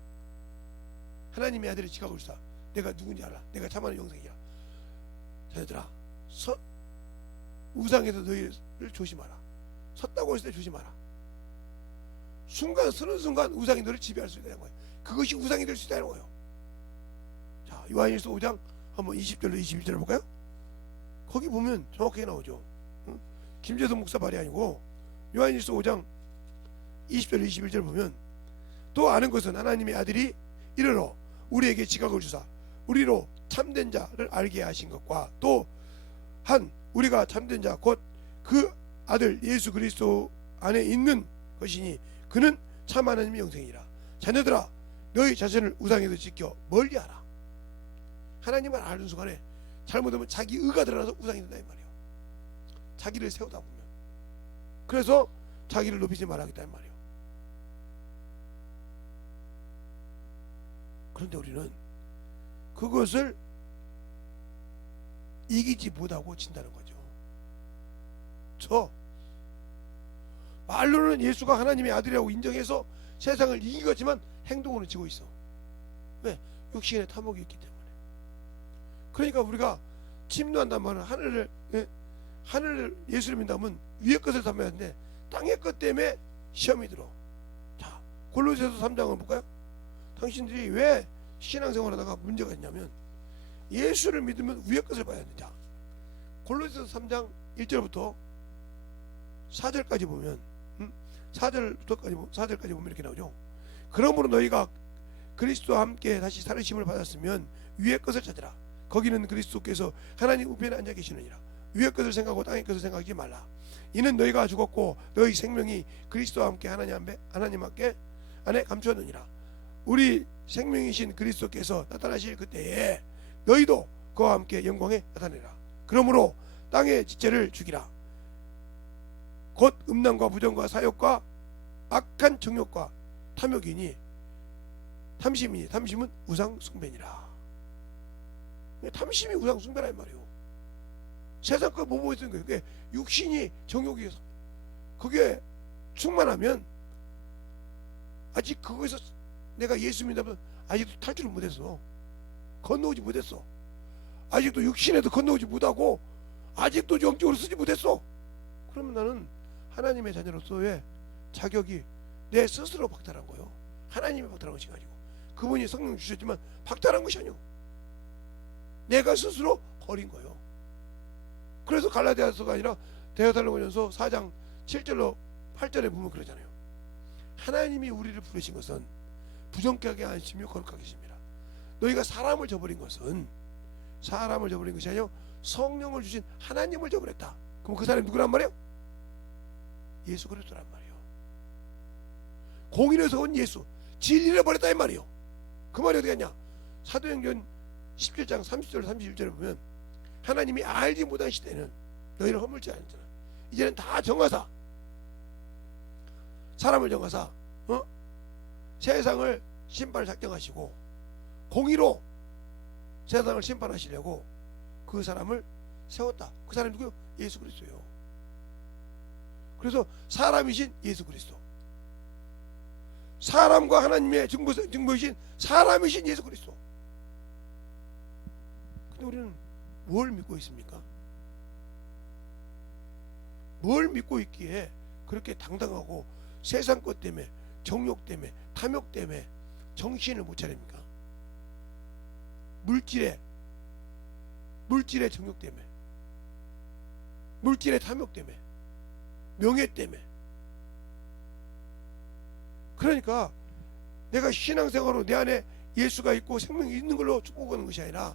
하나님의 아들의 지각을 주사 내가 누군지 알아. 내가 참하는 영생이야. 자녀들아 우상에서 너희를 조심하라. 섰다고 했을 때 조심하라. 순간 서는 순간 우상이 너를 지배할 수 있다는 거예요. 그것이 우상이 될 수 있다는 거예요. 자 요한일서 5장 한번 20절로 21절을 볼까요? 거기 보면 정확하게 나오죠. 응? 김재동 목사 말이 아니고 요한일서 5장 20절 21절 보면 또 아는 것은 하나님의 아들이 이르러 우리에게 지각을 주사 우리로 참된 자를 알게 하신 것과 또 한 우리가 참된 자 곧 그 아들 예수 그리스도 안에 있는 것이니 그는 참 하나님의 영생이라. 자녀들아 너희 자신을 우상에서 지켜 멀리하라. 하나님을 아는 순간에 잘못하면 자기 의가 드러나서 우상이 된다 이 말이에요. 자기를 세우다 보면. 그래서 자기를 높이지 말아야겠다 이 말이에요. 그런데 우리는 그것을 이기지 못하고 진다는 거죠. 말로는 예수가 하나님의 아들이라고 인정해서 세상을 이기겠지만 행동으로 지고 있어. 왜? 육신의 탐욕이 있기 때문에. 그러니까 우리가 침노한단 말은 하늘을 예수를 믿다면 위의 것을 담아야 하는데 땅의 것 때문에 시험이 들어. 자 골로새서 3장을 볼까요? 당신들이 왜 신앙생활하다가 문제가 있냐면 예수를 믿으면 위의 것을 봐야 된다. 골로새서 3장 1절부터 4절까지 보면 4절까지 보면 이렇게 나오죠. 그러므로 너희가 그리스도와 함께 다시 살으심을 받았으면 위의 것을 찾으라. 거기는 그리스도께서 하나님 우편에 앉아 계시느니라. 위의 것을 생각하고 땅의 것을 생각하지 말라. 이는 너희가 죽었고 너희 생명이 그리스도와 함께 하나님 안에 감추었느니라. 우리 생명이신 그리스도께서 나타나실 그때에 너희도 그와 함께 영광에 나타내라. 그러므로 땅의 지체를 죽이라. 곧 음란과 부정과 사욕과 악한 정욕과 탐욕이니 탐심이니 탐심은 우상 숭배니라. 탐심이 우상 숭배란 말이에요. 세상 거 뭐 보고 있는 거예요. 그게 육신이 정욕이 그게 충만하면 아직 그거에서 내가 예수 믿으면 아직도 탈출을 못했어. 건너오지 못했어. 아직도 육신에도 건너오지 못하고 아직도 영적으로 쓰지 못했어. 그러면 나는 하나님의 자녀로서의 자격이 내 스스로 박탈한 거예요. 하나님이 박탈한 것이 아니고 그분이 성령 주셨지만 박탈한 것이 아니고 내가 스스로 버린 거예요. 그래서 갈라디아서가 아니라 데살로니가전서 4장 7절로 8절에 보면 그러잖아요. 하나님이 우리를 부르신 것은 부정하게 하시며 거룩하게 하십니다. 너희가 사람을 저버린 것은 사람을 저버린 것이 아니요 성령을 주신 하나님을 저버렸다. 그럼 그 사람이 누구란 말이에요? 예수 그리스도란 말이에요. 공인에서 온 예수, 진리를 버렸다 이 말이에요. 그 말이 어디 갔냐? 사도행전 17장 30절 31절에 보면 하나님이 알지 못한 시대는 너희를 허물지 않았잖아. 이제는 다 정하사 사람을 정하사 세상을 심판을 작정하시고 공의로 세상을 심판하시려고 그 사람을 세웠다. 그 사람이 누구요? 예수 그리스도예요. 그래서 사람이신 예수 그리스도, 사람과 하나님의 증거이신 사람이신 예수 그리스도. 근데 우리는 뭘 믿고 있습니까? 뭘 믿고 있기에 그렇게 당당하고 세상 것 때문에 정욕 때문에 탐욕 때문에 정신을 못 차립니까? 물질의 정욕 때문에, 물질의 탐욕 때문에, 명예 때문에. 그러니까 내가 신앙생활로 내 안에 예수가 있고 생명이 있는 걸로 축복하는 것이 아니라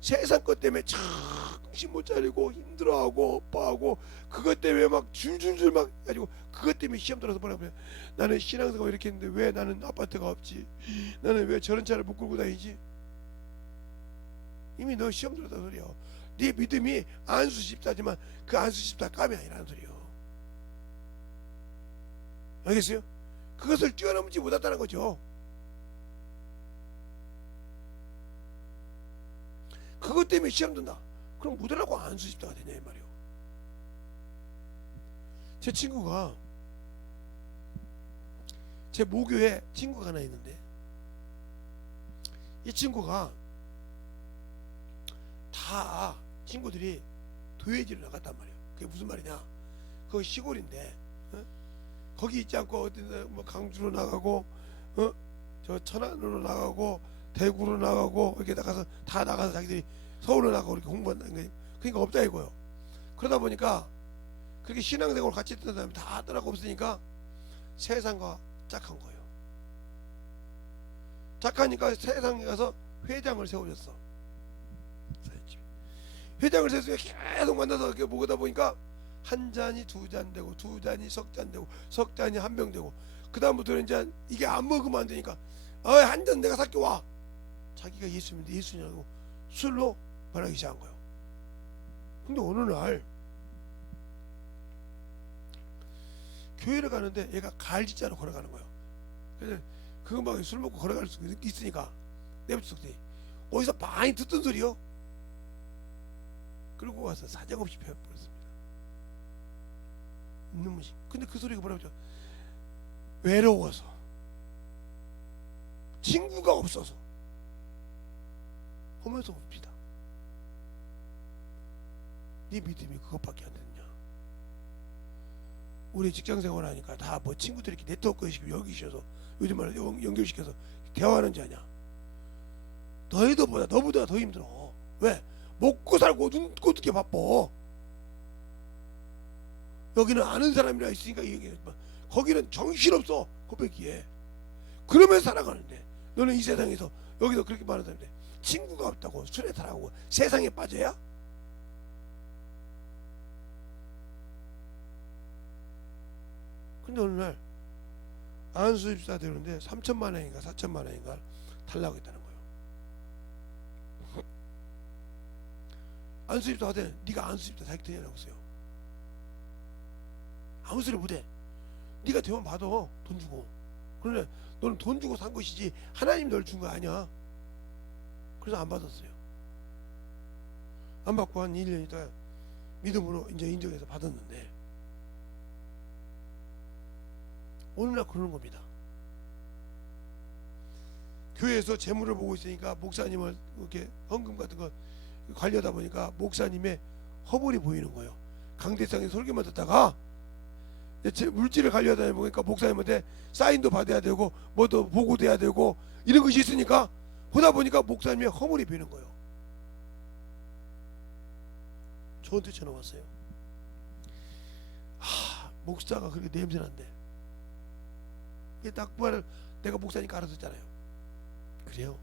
세상 것 때문에 정신 못 차리고 힘들어하고 아파하고 그것 때문에 막 줄줄줄 막 가지고 그것 때문에 시험 들어서 뭐라고 해요? 나는 신앙생활 이렇게 했는데 왜 나는 아파트가 없지? 나는 왜 저런 차를 못 끌고 다니지? 이미 너 시험 들었다 소리야. 네 믿음이 안수 십자지만 그 안수 십자 깜이 아니라는 소리요. 알겠어요? 그것을 뛰어넘지 못했다는 거죠. 그것 때문에 시험 든다. 그럼 뭐더라고 안수 십자가 되냐 이 말이요. 제 친구가 제 모교에 친구가 하나 있는데 이 친구가 다 친구들이 도예지를 나갔단 말이에요. 그게 무슨 말이냐? 거기 시골인데 거기 있지 않고 어디 뭐 강주로 나가고 저 천안으로 나가고 대구로 나가고 이렇게 나가서 다 나가서 자기들이 서울로 나가고 이렇게 공부한다는 거예요. 그러니까 없다 이거요. 그러다 보니까 그렇게 신앙생활 같이 했던 사람이 다 떠나고 없으니까 세상과 짝한 거예요. 짝하니까 세상에 가서 회장을 세워줬어. 회장을 세워서 계속 만나서 이렇게 보다 보니까 한 잔이 두 잔 되고 두 잔이 석 잔 되고 석 잔이 한 병 되고 그 다음부터는 이제 이게 안 먹으면 안 되니까 한 잔 내가 살게 와. 자기가 예수 믿는데 예수냐고 술로 말하기 시작한 거예요. 근데 어느 날 교회를 가는데 얘가 갈지자로 걸어가는 거예요. 그래서 그 음악에 술 먹고 걸어갈 수 있으니까 내버렸더니 어디서 많이 듣던 소리요. 그러고 와서 사정없이 배워버렸습니다. 눈물이. 근데 그 소리가 뭐라고 하죠? 외로워서, 친구가 없어서 하면서 웁니다. 네 믿음이 그것밖에 안 되느냐? 우리 직장생활 하니까 다 뭐 친구들이 이렇게 네트워크 시키고 여기셔서 요즘 말로 연결시켜서 대화하는 줄 아냐? 너보다 더 힘들어. 왜? 먹고 살고 눈 꽂게 바빠. 여기는 아는 사람이라 있으니까 얘기했지만 거기는 정신없어 고백기에. 그러면서 살아가는데 너는 이 세상에서 여기서 그렇게 많은 사람인데 친구가 없다고 술에 타라고 세상에 빠져야? 근데 어느 날 안수집사 되는데 3천만 원인가 4천만 원인가 달라고 했다는 거예요. 안수집사 하되 네가 안수집사 자기 되냐고 했어요. 아무 소리 못해. 네가 되면 받아 돈 주고. 그런데 너는 돈 주고 산 것이지 하나님 널 준 거 아니야. 그래서 안 받았어요. 안 받고 한 1년 있다가 믿음으로 이제 인정해서 받았는데 어느 날 그러는 겁니다. 교회에서 재물을 보고 있으니까 목사님을 이렇게 헌금 같은 거 관리하다 보니까 목사님의 허물이 보이는 거예요. 강대상에 설교만 듣다가 물질을 관리하다 보니까 목사님한테 사인도 받아야 되고 뭐도 보고도 해야 되고 이런 것이 있으니까 보다 보니까 목사님의 허물이 보이는 거예요. 저한테 전화 왔어요. 목사가 그렇게 냄새난대. 이게 딱 말을 내가 목사니까 알아듣잖아요. 그래요?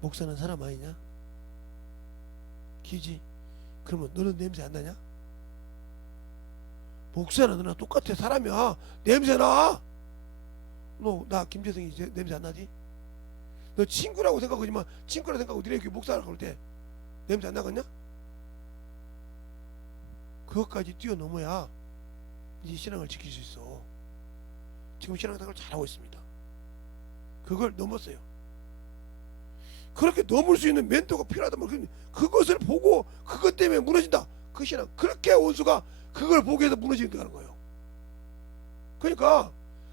목사는 사람 아니냐? 기지? 그러면 너는 냄새 안 나냐? 목사는 너랑 똑같아. 사람이야. 냄새나. 너 나 김재성이 냄새 안 나지? 너 친구라고 생각하지만 친구라고 생각하고 니네 교회 목사라고 그럴 때 냄새 안 나겠냐? 그것까지 뛰어넘어야 네 신앙을 지킬 수 있어. 지금 신앙생활을 잘하고 있습니다. 그걸 넘었어요. 그렇게 넘을 수 있는 멘토가 필요하단 말이야. 그것을 보고 그것 때문에 무너진다. 그 신앙. 그렇게 원수가 그걸 보게 해서 무너지는 거예요. 그러니까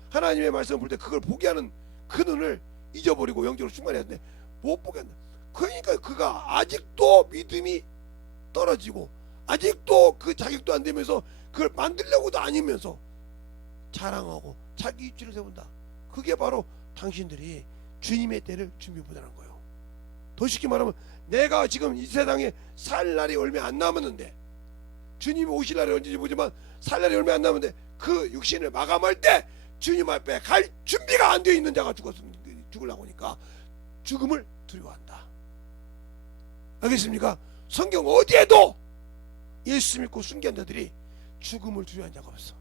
하나님의 말씀을 볼 때 그걸 보게 하는 그 눈을 잊어버리고 영적으로 충만해야 되는데 못 보게 한다. 그러니까 그가 아직도 믿음이 떨어지고 아직도 그 자격도 안 되면서 그걸 만들려고도 아니면서 자랑하고 자기 입지를 세운다. 그게 바로 당신들이 주님의 때를 준비 못하는 거예요. 더 쉽게 말하면 내가 지금 이 세상에 살 날이 얼마 안 남았는데 주님이 오실 날이 언제인지 모르지만 살 날이 얼마 안 남았는데 그 육신을 마감할 때 주님 앞에 갈 준비가 안 되어 있는 자가 죽으려고 하니까 죽음을 두려워한다. 알겠습니까? 성경 어디에도 예수 믿고 순교한 자들이 죽음을 두려워한 자가 없어.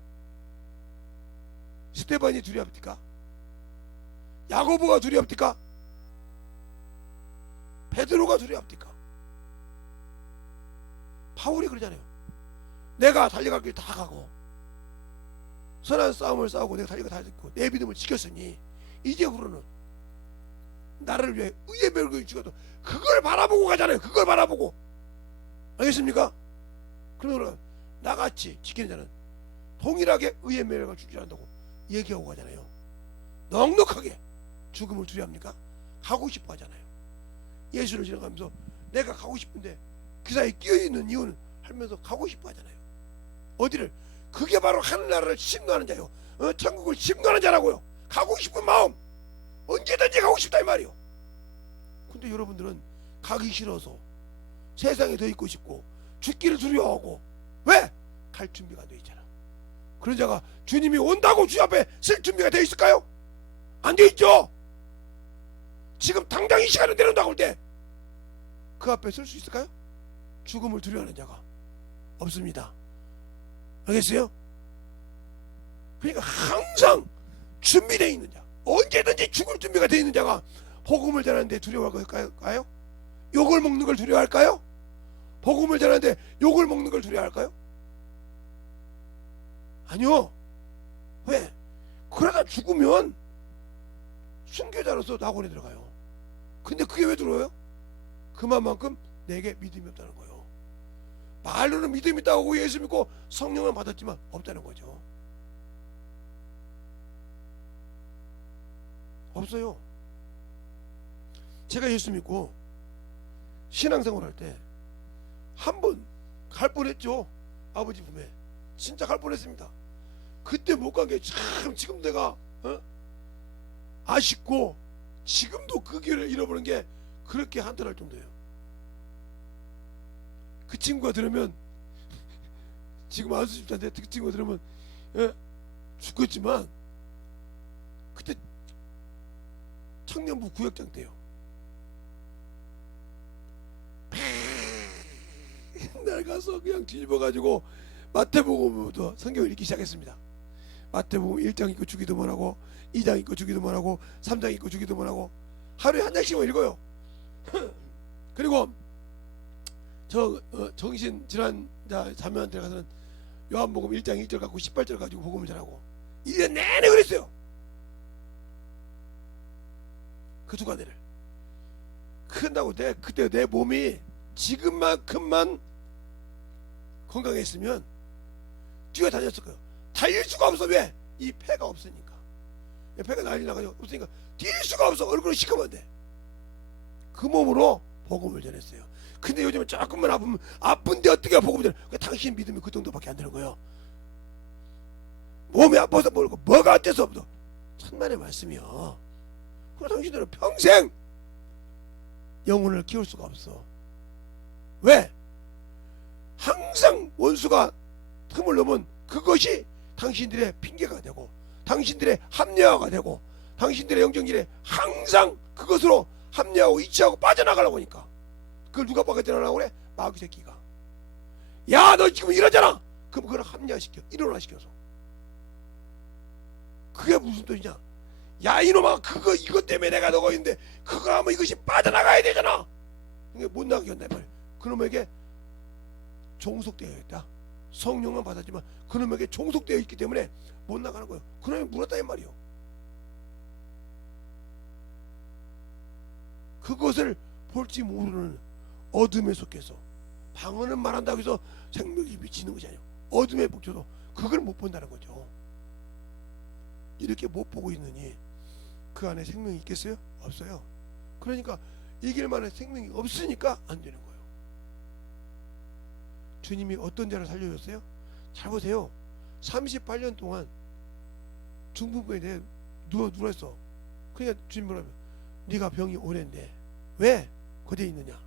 스테반이 두려웠습니까? 야고보가 두려웠습니까? 베드로가 두려웠습니까? 바울이 그러잖아요. 내가 달려갈 길 다 가고 선한 싸움을 싸우고 내가 달려가 다 듣고 내 믿음을 지켰으니 이제부로는 나를 위해 의의 멸을 죽어도 그걸 바라보고 가잖아요. 그걸 바라보고. 알겠습니까? 그러면 나같이 지키는 자는 동일하게 의의 멸을 죽지 않는다고 얘기하고 가잖아요. 넉넉하게 죽음을 두려워합니까? 가고 싶어 하잖아요. 예수를 지나가면서 내가 가고 싶은데 그 사이에 끼어있는 이유는 하면서 가고 싶어 하잖아요. 어디를? 그게 바로 하늘나라를 심노하는 자요. 천국을 심노하는 자라고요. 가고 싶은 마음 언제든지 가고 싶다 이 말이요. 근데 여러분들은 가기 싫어서 세상에 더 있고 싶고 죽기를 두려워하고 왜? 갈 준비가 안 돼 있잖아. 그런 자가 주님이 온다고 주 앞에 쓸 준비가 돼 있을까요? 안 돼 있죠. 지금 당장 이 시간에 내려온다고 할 때 그 앞에 쓸 수 있을까요? 죽음을 두려워하는 자가 없습니다. 알겠어요? 그러니까 항상 준비되어 있는 자, 언제든지 죽을 준비가 되어 있는 자가 복음을 전하는데 두려워할까요? 욕을 먹는 걸 두려워할까요? 복음을 전하는데 욕을 먹는 걸 두려워할까요? 아니요. 왜? 그러다 죽으면 순교자로서 낙원에 들어가요. 근데 그게 왜 들어요? 그만큼 내게 믿음이 없다는 거예요. 말로는 믿음이 있다고 예수 믿고 성령을 받았지만 없다는 거죠. 없어요. 제가 예수 믿고 신앙생활 할 때 한 번 갈 뻔했죠. 아버지 품에 진짜 갈 뻔했습니다. 그때 못 간 게 참 지금 내가 아쉽고 지금도 그 기회를 잃어버린 게 그렇게 한탄할 정도예요. 그 친구가 들으면 지금 안수집사인데 그 친구가 들으면 죽겠지만 그때 청년부 구역장 때요. 날 가서 그냥 뒤집어가지고 마태복음부터 성경을 읽기 시작했습니다. 마태복음 1장 읽고 주기도 못하고 2장 읽고 주기도 못하고 3장 읽고 주기도 못하고 하루에 한 장씩만 읽어요. 그리고 저 정신질환자 자매한테 가서는 요한복음 1장 1절 갖고 18절 가지고 복음을 전하고 1년 내내 그랬어요. 그 주간에를 그런다고 그때 내 몸이 지금만큼만 건강했으면 뛰어다녔을 거예요. 달릴 수가 없어. 왜? 이 폐가 없으니까. 폐가 난리 나가지고 없으니까 뛸 수가 없어. 얼굴을 시커먼데 그 몸으로 복음을 전했어요. 근데 요즘은 조금만 아픈데 어떻게 복음을 전해? 당신 믿음이 그 정도밖에 안 되는 거예요. 몸이 아파서 모르고 뭐가 어때서 없어. 천만의 말씀이요. 그럼 당신들은 평생 영혼을 키울 수가 없어. 왜? 항상 원수가 틈을 넣으면 그것이 당신들의 핑계가 되고 당신들의 합리화가 되고 당신들의 영적일에 항상 그것으로 합리화하고 이치하고 빠져나가려고 하니까 그걸 누가 빠져나가려고 그래? 마귀 새끼가. 야, 너 지금 이러잖아. 그럼 그걸 합리화시켜. 일원화시켜서. 그게 무슨 뜻이냐? 야, 이놈아, 이것 때문에 내가 너가 있는데 그거 하면 이것이 빠져나가야 되잖아. 이게 못 나가게 한단 말이야. 그놈에게 종속되어 있다. 성령만 받았지만 그놈에게 종속되어 있기 때문에 못 나가는 거예요. 그놈이 물었다 이 말이요. 그것을 볼지 모르는 어둠에 속해서 방언은 말한다고 해서 생명이 미치는 것이 아니에요. 어둠에 벅혀도 그걸 못 본다는 거죠. 이렇게 못 보고 있느니 그 안에 생명이 있겠어요? 없어요. 그러니까 이길 만한 생명이 없으니까 안 되는 거예요. 주님이 어떤 자를 살려줬어요? 잘 보세요. 38년 동안 중풍병에 누웠어. 그러니까 주님 뭐라면 네가 병이 오랜데 왜 거기에 있느냐?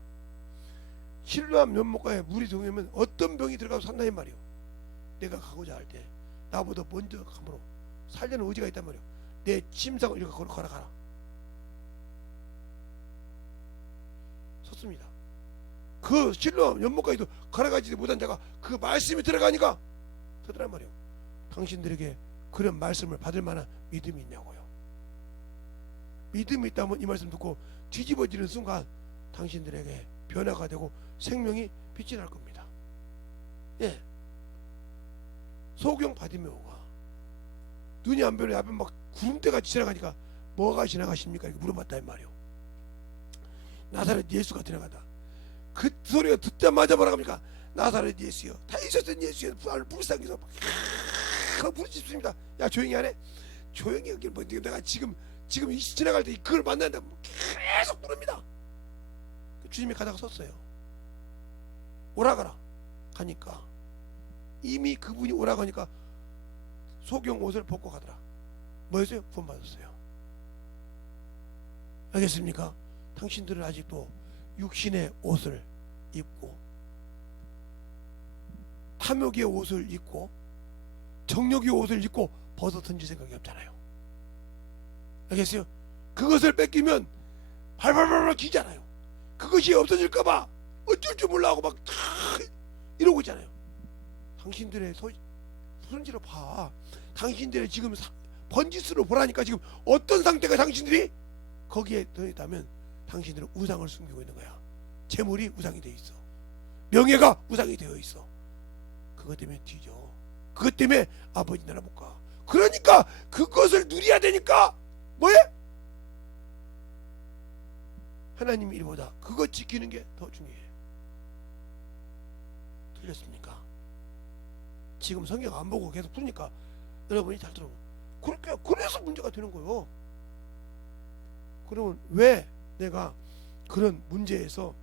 실로암 면목가에 물이 들어오면 어떤 병이 들어가도 산다는 말이요. 내가 가고자 할 때 나보다 먼저 가므로 살려는 의지가 있단 말이요. 내 침상을 이렇게 걸어가라. 섰습니다. 그 실로암 면목가에도 걸어가지 못한 자가 그 말씀이 들어가니까 서더란 말이요. 당신들에게 그런 말씀을 받을 만한 믿음이 있냐고요. 믿음이 있다면 이 말씀 듣고 뒤집어지는 순간 당신들에게 변화가 되고 생명이 빛이 날 겁니다. 예. 소경 바디메오가 눈이 안 보여 앞에 막 구름대같이 지나가니까 뭐가 지나가십니까? 이렇게 물어봤다 이 말이요. 나사렛 예수가 지나가다. 그 소리가 듣자마자 뭐라 합니까? 나사렛 예수여, 다니셨던 예수여, 불쌍해서 부르짖습니다. 야, 조용히 하네. 조용히 하길 뭐 내가 지금 지나갈 때 그걸 만난다 계속 부릅니다. 주님이 가다가 섰어요. 오라가라 가니까 이미 그분이 오라가니까 소경 옷을 벗고 가더라. 뭐였어요? 구원받았어요. 알겠습니까? 당신들은 아직도 육신의 옷을 입고 탐욕의 옷을 입고 정욕의 옷을 입고 벗어 던질 생각이 없잖아요. 알겠어요? 그것을 뺏기면 발발발발 기잖아요. 그것이 없어질까봐 어쩔 줄 몰라 하고 막 이러고 있잖아요. 당신들의 손질을 봐. 당신들의 지금 번지수로 보라니까 지금 어떤 상태가 당신들이 거기에 들어있다면 당신들은 우상을 숨기고 있는 거야. 재물이 우상이 되어 있어. 명예가 우상이 되어 있어. 그것 때문에 뒤져. 그것 때문에 아버지 나라 못 가. 그러니까 그것을 누려야 되니까 뭐해? 하나님 일보다 그것 지키는 게 더 중요해. 틀렸습니까? 지금 성경 안 보고 계속 푸니까 여러분이 잘 들어보고 그래서 문제가 되는 거예요. 그러면 왜 내가 그런 문제에서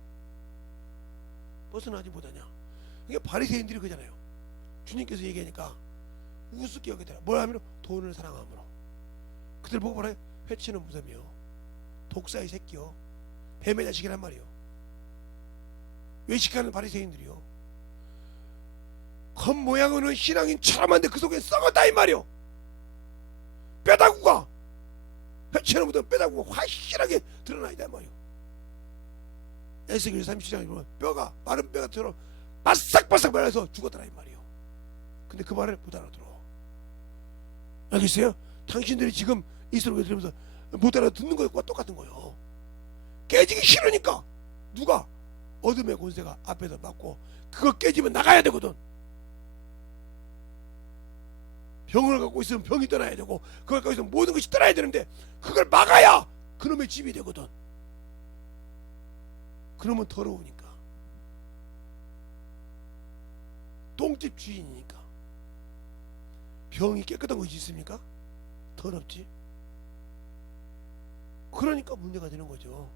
벗어나지 못하냐? 이게 바리새인들이 그잖아요. 주님께서 얘기하니까 우습게 여기더라. 뭘 하면 돈을 사랑함으로. 그들 보고 뭐라 해요? 회치는 무덤이요, 독사의 새끼요, 뱀의 자식이란 말이요. 외식하는 바리새인들이요. 겉모양은 신앙인처럼 한데 그 속에 썩었다 이 말이요. 뼈다구가 회치는 무덤 뼈다구가 확실하게 드러나 있단 말이요. 에스겔 37장에 보면 뼈가 마른 뼈가처럼 바싹바싹 말라서 죽었더라 이 말이요. 근데 그 말을 못 알아들어. 알겠어요? 당신들이 지금 이스라엘 들으면서 못 알아듣는 것과 똑같은 거예요. 깨지기 싫으니까 누가 어둠의 권세가 앞에서 막고 그거 깨지면 나가야 되거든. 병을 갖고 있으면 병이 떠나야 되고 그걸 갖고 있으면 모든 것이 떠나야 되는데 그걸 막아야 그놈의 집이 되거든. 그러면 더러우니까. 똥집 주인이니까. 병이 깨끗한 것이 있습니까? 더럽지. 그러니까 문제가 되는 거죠.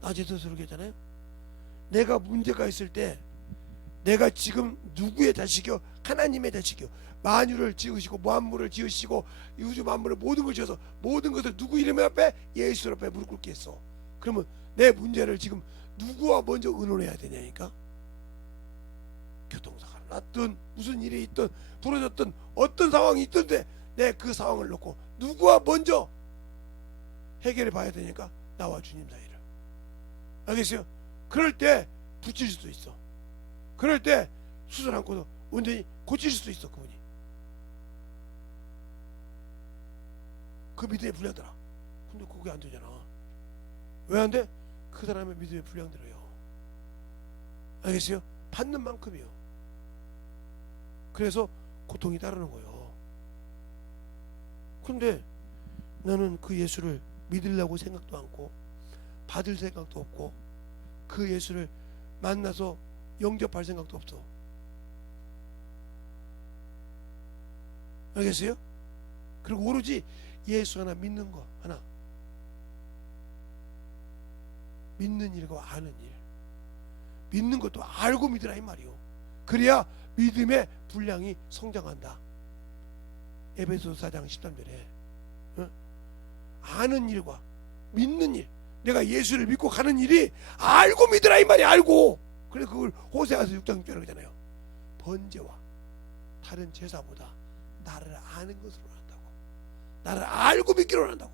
낮에도 그렇게 했잖아요. 내가 문제가 있을 때 내가 지금 누구의 자식이요? 하나님의 자식이요. 만유를 지으시고 만물을 지으시고 우주 만물을 모든 걸 지어서 모든 것을 누구 이름 앞에? 예수 앞에 무릎 꿇게 했어. 그러면 내 문제를 지금 누구와 먼저 의논해야 되냐니까. 교통사고가 났든 무슨 일이 있든 부러졌든 어떤 상황이 있던데 내 그 상황을 놓고 누구와 먼저 해결해 봐야 되니까 나와 주님 사이를. 알겠어요? 그럴 때 붙일 수도 있어. 그럴 때 수술 않고도 온전히 고칠 수도 있어. 그분이 그 믿음에 불량들어. 근데 그게 안 되잖아. 왜 안 돼? 그 사람의 믿음에 불량들어요. 알겠어요? 받는 만큼이요. 그래서 고통이 따르는 거예요. 근데 나는 그 예수를 믿으려고 생각도 않고 받을 생각도 없고 그 예수를 만나서 영접할 생각도 없어. 알겠어요? 그리고 오로지 예수 하나 믿는 거 하나. 믿는 일과 아는 일. 믿는 것도 알고 믿으라 이 말이요. 그래야 믿음의 분량이 성장한다. 에베소서 4장 13절에 아는 일과 믿는 일. 내가 예수를 믿고 가는 일이 알고 믿으라 이 말이. 알고. 그래서 그걸 호세아서 6장 6절에 그러잖아요. 번제와 다른 제사보다 나를 아는 것으로 한다고. 나를 알고 믿기로 한다고.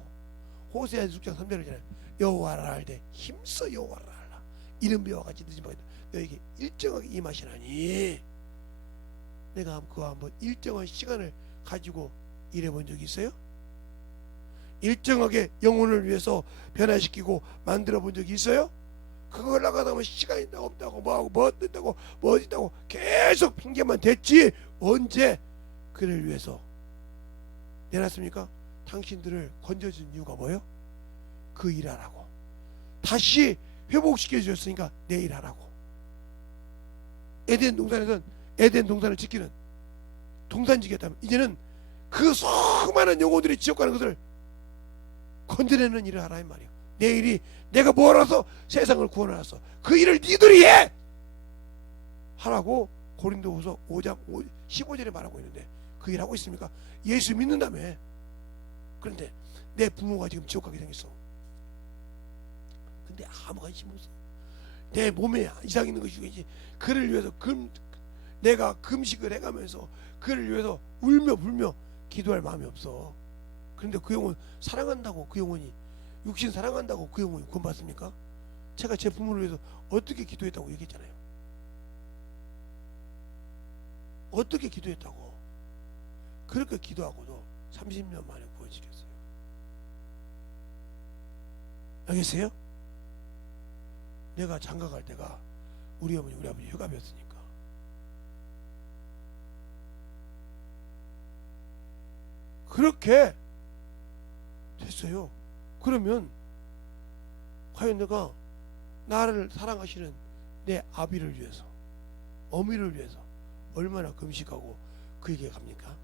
호세아서 6장 3절에 그러잖아요. 여호와를 알되 힘써 여호와를 알라. 이른 비와 같이 늦은 밤에 너에게 일정하게 임하시나니. 내가 그와 한번 일정한 시간을 가지고 일해본 적이 있어요? 일정하게 영혼을 위해서 변화시키고 만들어 본 적이 있어요? 그걸 나가다 보면 시간이 없다고 뭐하고 뭐 뜬다고 뭐 있다고 계속 핑계만 댔지. 언제 그를 위해서 내놨습니까? 당신들을 건져준 이유가 뭐예요? 그 일하라고. 다시 회복시켜 주셨으니까 내 일하라고. 에덴 동산에서는 에덴 동산을 지키는 동산지기였다면 이제는 그 수많은 영혼들이 지옥 가는 것을 건져내는 일을 하라 이 말이에요. 내 일이 내가 뭐라서 세상을 구원하였어. 그 일을 니들이 해! 하라고 고린도후서 5장 15절에 말하고 있는데 그 일 하고 있습니까? 예수 믿는다며. 그런데 내 부모가 지금 지옥 가게 생겼어. 근데 아무 관심 없어. 내 몸에 이상 있는 것이 중이지. 그를 위해서 내가 금식을 해가면서 그를 위해서 울며 불며 기도할 마음이 없어. 그런데 그 영혼 사랑한다고 그 영혼이 육신 사랑한다고 그 영혼이 구원받습니까? 제가 제 부모를 위해서 어떻게 기도했다고 얘기했잖아요. 어떻게 기도했다고. 그렇게 기도하고도 30년 만에 구원시켰어요. 알겠어요? 내가 장가갈 때가 우리 어머니 우리 아버지 휴갑이었으니까. 그렇게 됐어요. 그러면 과연 내가 나를 사랑하시는 내 아비를 위해서 어미를 위해서 얼마나 금식하고 그에게 갑니까?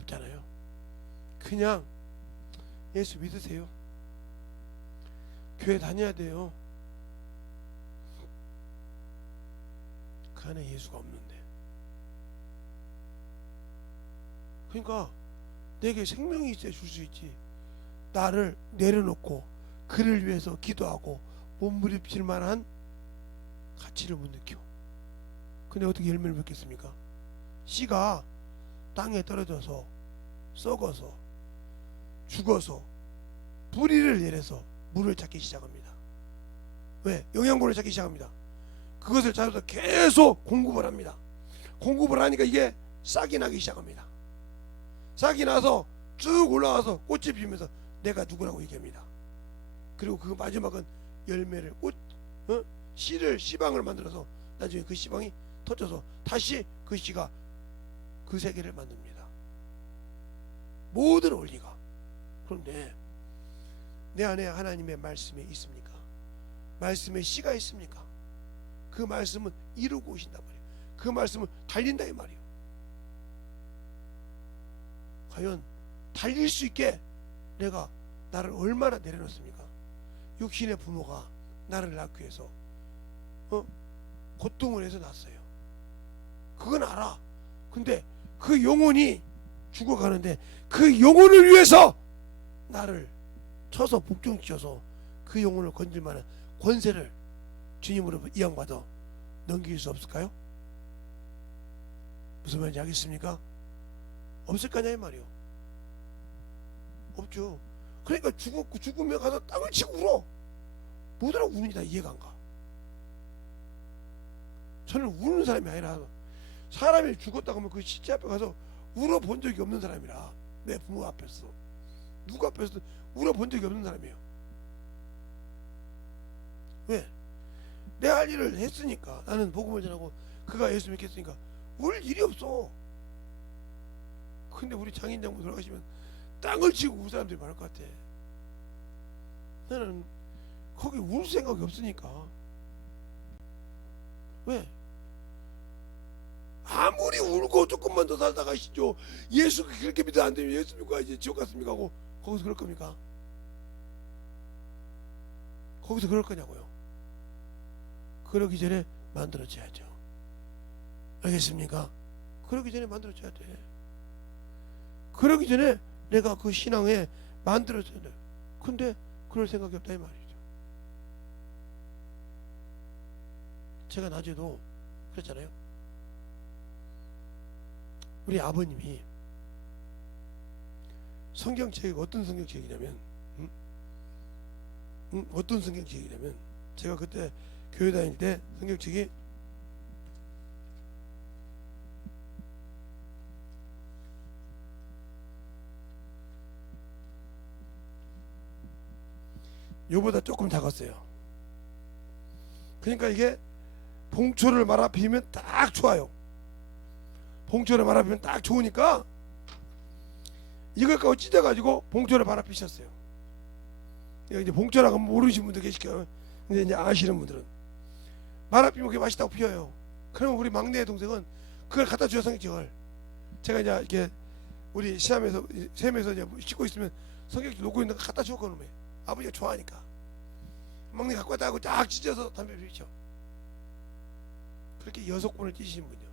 없잖아요. 그냥 예수 믿으세요. 교회 다녀야 돼요. 그 안에 예수가 없는데. 그러니까 내게 생명이 있어야 줄 수 있지. 나를 내려놓고 그를 위해서 기도하고 몸부림칠 만한 가치를 못 느껴. 근데 어떻게 열매를 맺겠습니까? 씨가 땅에 떨어져서 썩어서 죽어서 뿌리를 내려서 물을 찾기 시작합니다. 왜? 영양분을 찾기 시작합니다. 그것을 찾아서 계속 공급을 합니다. 공급을 하니까 이게 싹이 나기 시작합니다. 싹이 나서 쭉 올라가서 꽃이 피면서 내가 누구라고 얘기합니다. 그리고 그 마지막은 열매를 씨를 씨방을 만들어서 나중에 그 씨방이 터져서 다시 그 씨가 그 세계를 만듭니다. 모든 원리가. 그런데 내 안에 하나님의 말씀이 있습니까? 말씀에 씨가 있습니까? 그 말씀은 이루고 오신단 말이에요. 그 말씀은 달린다 이 말이에요. 과연 달릴 수 있게 내가 나를 얼마나 내려놓습니까? 육신의 부모가 나를 낳기 위해서 고통을 해서 낳았어요. 그건 알아. 근데 그 영혼이 죽어가는데 그 영혼을 위해서 나를 쳐서 복종시켜서 그 영혼을 건질 만한 권세를 주님으로 이양받아 넘길 수 없을까요? 무슨 말인지 알겠습니까? 없을 거냐 이 말이요. 없죠. 그러니까 죽으면 가서 땅을 치고 울어. 뭐더라 우는지 다 이해가 안 가. 저는 우는 사람이 아니라 사람이 죽었다 하면 그 시체 앞에 가서 울어본 적이 없는 사람이라. 내 부모 앞에서 누구 앞에서 울어본 적이 없는 사람이에요. 왜? 내 할 일을 했으니까. 나는 복음을 전하고 그가 예수 믿겠으니까 울 일이 없어. 근데 우리 장인장모 돌아가시면 땅을 치고 울 사람들이 많을 것 같아. 나는 거기 울 생각이 없으니까. 왜? 아무리 울고 조금만 더 살다 가시죠. 예수 그렇게 믿어 안 되면 예수 믿고 이제 지옥 갔습니까 하고 거기서 그럴 겁니까? 거기서 그럴 거냐고요. 그러기 전에 만들어져야죠. 알겠습니까? 그러기 전에 만들어져야 돼. 그러기 전에 내가 그 신앙에 만들어져야 돼. 근데 그럴 생각이 없다 이 말이죠. 제가 낮에도 그랬잖아요. 우리 아버님이 성경책이 어떤 성경책이냐면 어떤 성경책이냐면 제가 그때 교회 다닐 때 성경책이 요보다 조금 작았어요. 그러니까 이게 봉초를 말아 비우면 딱 좋아요. 봉초를 말아 비우면 딱 좋으니까 이걸 갖고 찢어가지고 봉초를 말아 피셨어요. 이제 봉초라고 모르시는 분들 계실게요. 근데 이제 아시는 분들은 말아 피우면 그게 맛있다고 피워요. 그러면 우리 막내 동생은 그걸 갖다 줘요. 성경책을 제가 이제 이렇게 우리 시험에서 샘에서 이제 씻고 있으면 성경책 놓고 있는 거 갖다 줘 그놈에. 아버지가 좋아하니까 막내 갖고 왔다 하고 딱 찢어서 담배 피우죠. 그렇게 6번을 찢으신 분이요.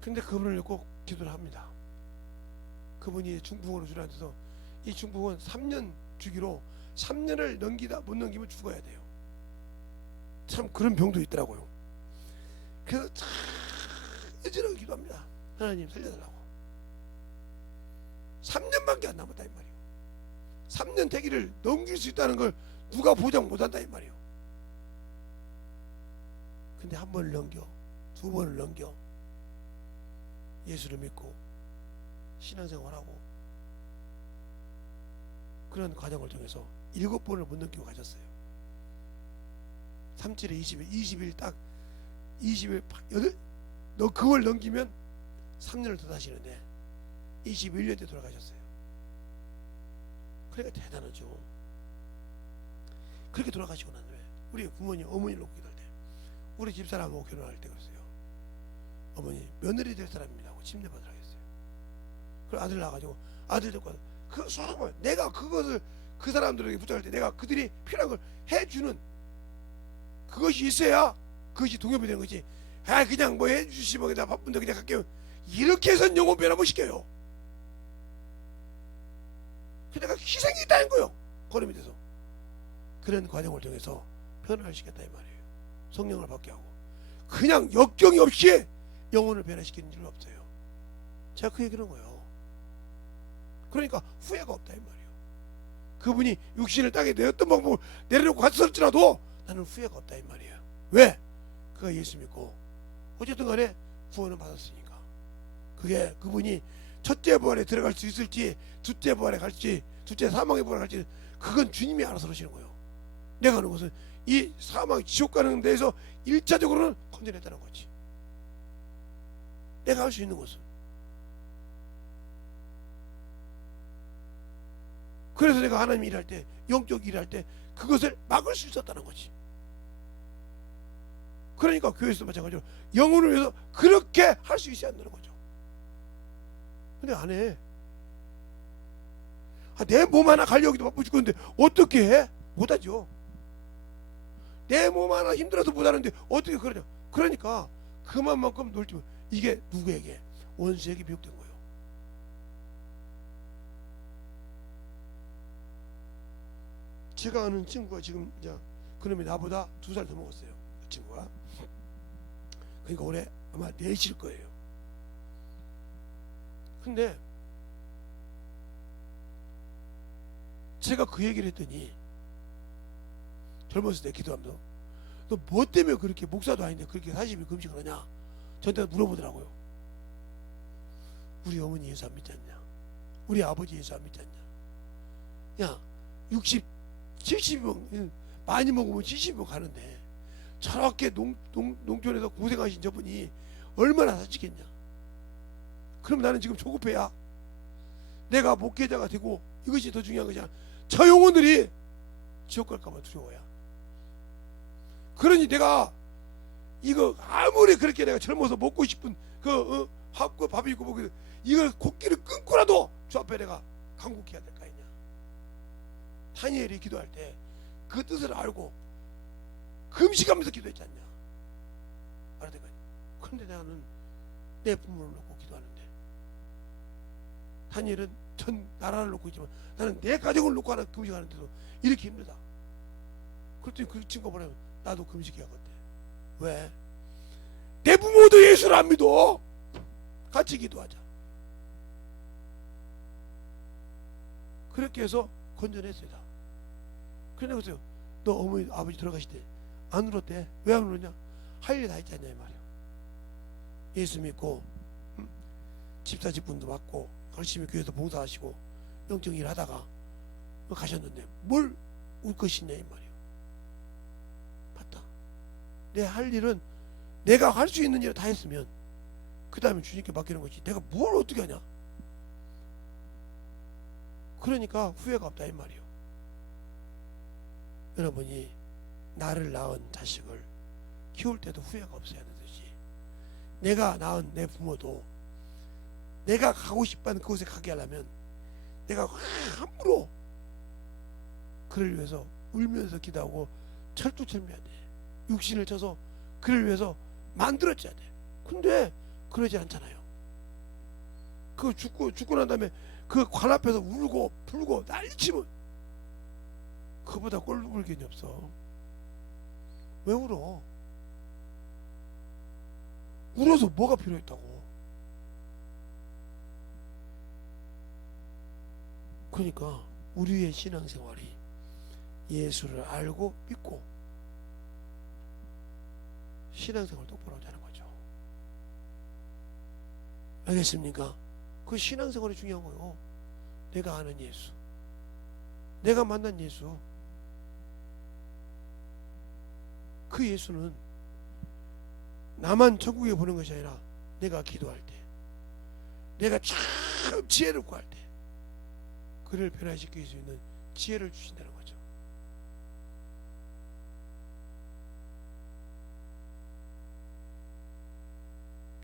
근데 그분을 꼭 기도를 합니다. 그분이 중풍으로 주저앉아서 이 중풍은 3년 주기로 3년을 넘기다 못 넘기면 죽어야 돼요. 참 그런 병도 있더라고요. 그래서 참 어지럽게 기도합니다. 하나님 살려달라고. 3년밖에 안 남았다 이 말이에요. 3년 대기를 넘길 수 있다는 걸 누가 보장 못한다 이 말이에요. 근데 한 번을 넘겨, 2번을 넘겨 예수를 믿고 신앙생활하고 그런 과정을 통해서 7번을 못 넘기고 가셨어요. 37에 20일 20일 딱 20일 8, 너 그걸 넘기면 3년을 더 사시는데 21년 때 돌아가셨어요. 그러니까 대단하죠. 그렇게 돌아가시고 난 후에 우리 부모님 어머니 놓고 기도할 때 우리 집사람하고 결혼할 때 그랬어요. 어머니 며느리 될 사람입니다 하고 침례받으라 했어요. 그리고 아들 낳아가지고 아들 데리고 와서 그 정말 내가 그것을 그 사람들에게 부탁할 때 내가 그들이 필요한 걸 해주는 그것이 있어야 그것이 동업이 되는 거지. 아 그냥 뭐 해주시면 나 바쁜데 그냥 갈게요. 이렇게 해서는 영혼 변화 못 시켜요. 그러니까 희생이 있다는 거예요. 걸음이 돼서 그런 과정을 통해서 변화를 시켰다 이 말이에요. 성령을 받게 하고 그냥 역경이 없이 영혼을 변화시키는 일은 없어요. 제가 그 얘기를 한 거예요. 그러니까 후회가 없다 이 말이에요. 그분이 육신을 땅에 내었던 방법을 내려놓고 갔을지라도 나는 후회가 없다 이 말이에요. 왜? 그가 예수 믿고 어쨌든 간에 구원을 받았으니까. 그게 그분이 첫째 부활에 들어갈 수 있을지 둘째 부활에 갈지 둘째 사망의 부활에 갈지 그건 주님이 알아서 하시는 거예요. 내가 하는 것은 이 사망 지옥 가는 데에서 1차적으로는 건져냈다는 거지. 내가 할 수 있는 것은. 그래서 내가 하나님 일할 때 영적 일할 때 그것을 막을 수 있었다는 거지. 그러니까 교회에서도 마찬가지로 영혼을 위해서 그렇게 할 수 있어야 한다는 거죠. 근데 안 해. 내 몸 하나 관리하기도 바쁘 죽겠는데 어떻게 해? 못하죠. 내 몸 하나 힘들어서 못하는데 어떻게 그러냐. 그러니까 그만큼 놀지. 이게 누구에게? 원수에게 미혹된 거예요. 제가 아는 친구가 지금 이제 그놈이 나보다 2살 더 먹었어요. 그 친구가. 그러니까 올해 아마 4실 거예요. 근데 제가 그 얘기를 했더니 젊었을 때 기도하면서 너 뭐 때문에 그렇게 목사도 아닌데 그렇게 40일 금식을 하냐 저한테 물어보더라고요. 우리 어머니 예수 안 믿지 않냐, 우리 아버지 예수 안 믿지 않냐. 야 60, 70명 많이 먹으면 70명 가는데 저렇게 농촌에서 고생하신 저분이 얼마나 사시겠냐. 그럼 나는 지금 조급해야 내가 목회자가 되고 이것이 더 중요한 것이야. 저 영혼들이 지옥 갈까봐 두려워야. 그러니 내가 이거 아무리 그렇게 내가 젊어서 먹고 싶은 그 밥이 있고 먹고 이걸 곡기를 끊고라도 주 앞에 내가 간곡해야 될 거 아니냐. 다니엘이 기도할 때 그 뜻을 알고 금식하면서 기도했지 않냐. 알아야 될 거 아니야. 그런데 나는 내 부모를 놓고 기도하는데 다니엘은 전 나라를 놓고 있지만 나는 내 가족을 놓고 하나 금식하는데도 이렇게 힘들다. 그랬더니 그 친구가 뭐냐면 나도 금식해야겠대. 왜? 내 부모도 예수를 안 믿어. 같이 기도하자. 그렇게 해서 건져냈어요. 다. 그런데 보세요. 너 어머니 아버지 들어가실 때 안 울었대. 왜 안 울었냐? 할 일 다 했잖냐 이 말이야. 예수 믿고 집사 직분도 받고 열심히 교회에서 봉사하시고 영적 일 하다가 가셨는데 뭘 울 것이냐 이 말이야. 맞다. 내 할 일은 내가 할 수 있는 일을 다 했으면 그 다음에 주님께 맡기는 거지. 내가 뭘 어떻게 하냐. 그러니까 후회가 없다 이 말이요. 여러분이 나를 낳은 자식을 키울 때도 후회가 없어야 하는 듯이 내가 낳은 내 부모도 내가 가고 싶은 그곳에 가게 하려면 내가 함부로 그를 위해서 울면서 기도하고 철두철미해야 돼. 육신을 쳐서 그를 위해서 만들어줘야 돼. 근데 그러지 않잖아요. 그 죽고 난 다음에 그 관 앞에서 울고 불고 난리치면 그보다 꼴불견이 없어. 왜 울어? 울어서 뭐가 필요했다고. 그러니까 우리의 신앙생활이 예수를 알고 믿고 신앙생활 똑바로 하자는 거죠. 알겠습니까? 그 신앙생활이 중요한 거예요. 내가 아는 예수, 내가 만난 예수, 그 예수는 나만 천국에 보는 것이 아니라 내가 기도할 때, 내가 참 지혜를 구할 때 그를 변화시킬 수 있는 지혜를 주신다는 거죠.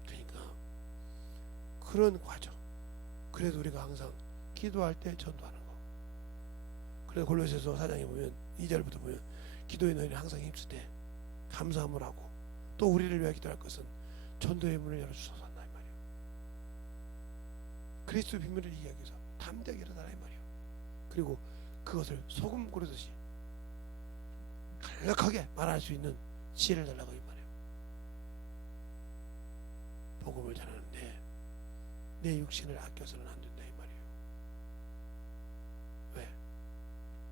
그러니까 그런 과정. 그래도 우리가 항상 기도할 때 전도하는 거. 그래서 골로새서 4장에 보면 2절부터 보면 기도의 너희는 항상 힘쓰되 감사함을 하고 또 우리를 위하여 기도할 것은 전도의 문을 열어주소서 한다 이 말이에요. 그리스도 비밀을 이해하기 위해서 담대하게 일어나라 이 말이에요. 그리고 그것을 소금 고르듯이 간략하게 말할 수 있는 지혜를 달라고 이 말이에요. 복음을 전하는데 내 육신을 아껴서는 안 된다 이 말이에요. 왜?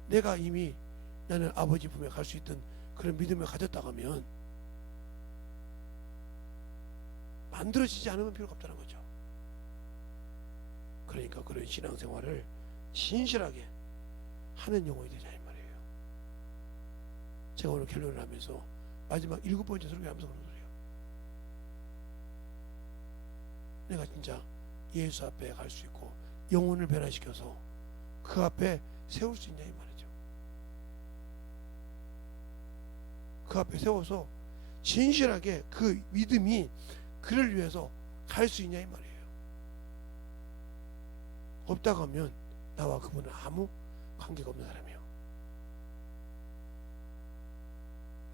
내가 이미 나는 아버지 품에 갈 수 있던 그런 믿음을 가졌다고 하면 만들어지지 않으면 필요가 없다는 거죠. 그러니까 그런 신앙생활을 진실하게 하는 영혼이 되자 이 말이에요. 제가 오늘 결론을 하면서 마지막 7번째 설교하면서 그런 소리예요. 내가 진짜 예수 앞에 갈 수 있고 영혼을 변화시켜서 그 앞에 세울 수 있냐 이 말이죠. 그 앞에 세워서 진실하게 그 믿음이 그를 위해서 갈 수 있냐 이 말이에요. 없다고 하면 나와 그분은 아무 관계가 없는 사람이에요.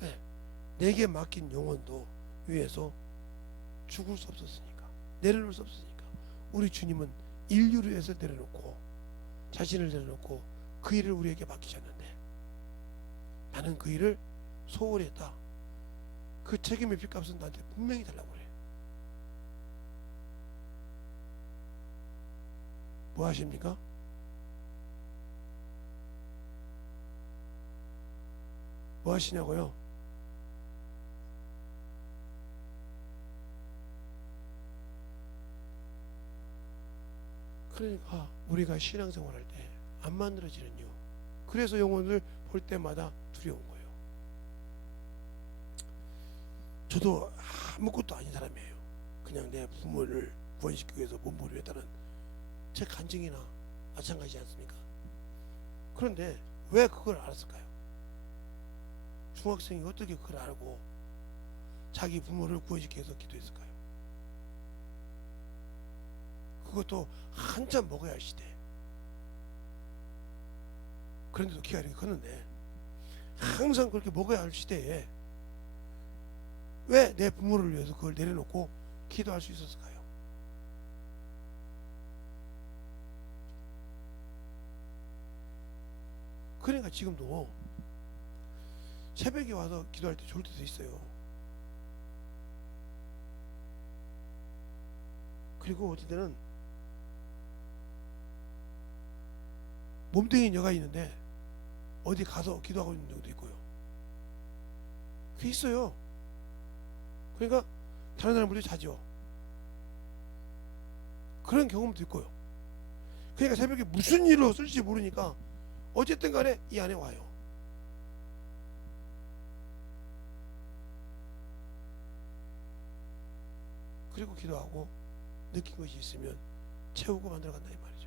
네. 내게 맡긴 영혼도 위해서 죽을 수 없었으니까, 내려놓을 수 없었으니까 우리 주님은 인류를 위해서 내려놓고 자신을 내려놓고 그 일을 우리에게 맡기셨는데 나는 그 일을 소홀히 했다. 그 책임의 빚값은 나한테 분명히 달라고 그래. 뭐 하십니까? 뭐 하시냐고요? 그러니까 우리가 신앙생활 할 때 안 만들어지는 이유, 그래서 영혼을 볼 때마다 두려운 거예요. 저도 아무것도 아닌 사람이에요. 그냥 내 부모를 구원시키기 위해서 몸부림을 했다는 제 간증이나 마찬가지지 않습니까? 그런데 왜 그걸 알았을까요? 중학생이 어떻게 그걸 알고 자기 부모를 구원시키기 위해서 기도했을까요? 그것도 한참 먹어야 할 시대. 그런데도 키가 이렇게 컸는데 항상 그렇게 먹어야 할 시대에 왜 내 부모를 위해서 그걸 내려놓고 기도할 수 있었을까요? 그러니까 지금도 새벽에 와서 기도할 때 좋을 때도 있어요. 그리고 어떤 때는 몸뚱이 여가 있는데 어디 가서 기도하고 있는 경우도 있고요. 그게 있어요. 그러니까 다른 사람들이 자죠. 그런 경험도 있고요. 그러니까 새벽에 무슨 일로 쓸지 모르니까 어쨌든 간에 이 안에 와요. 그리고 기도하고 느낀 것이 있으면 채우고 만들어간다 이 말이죠.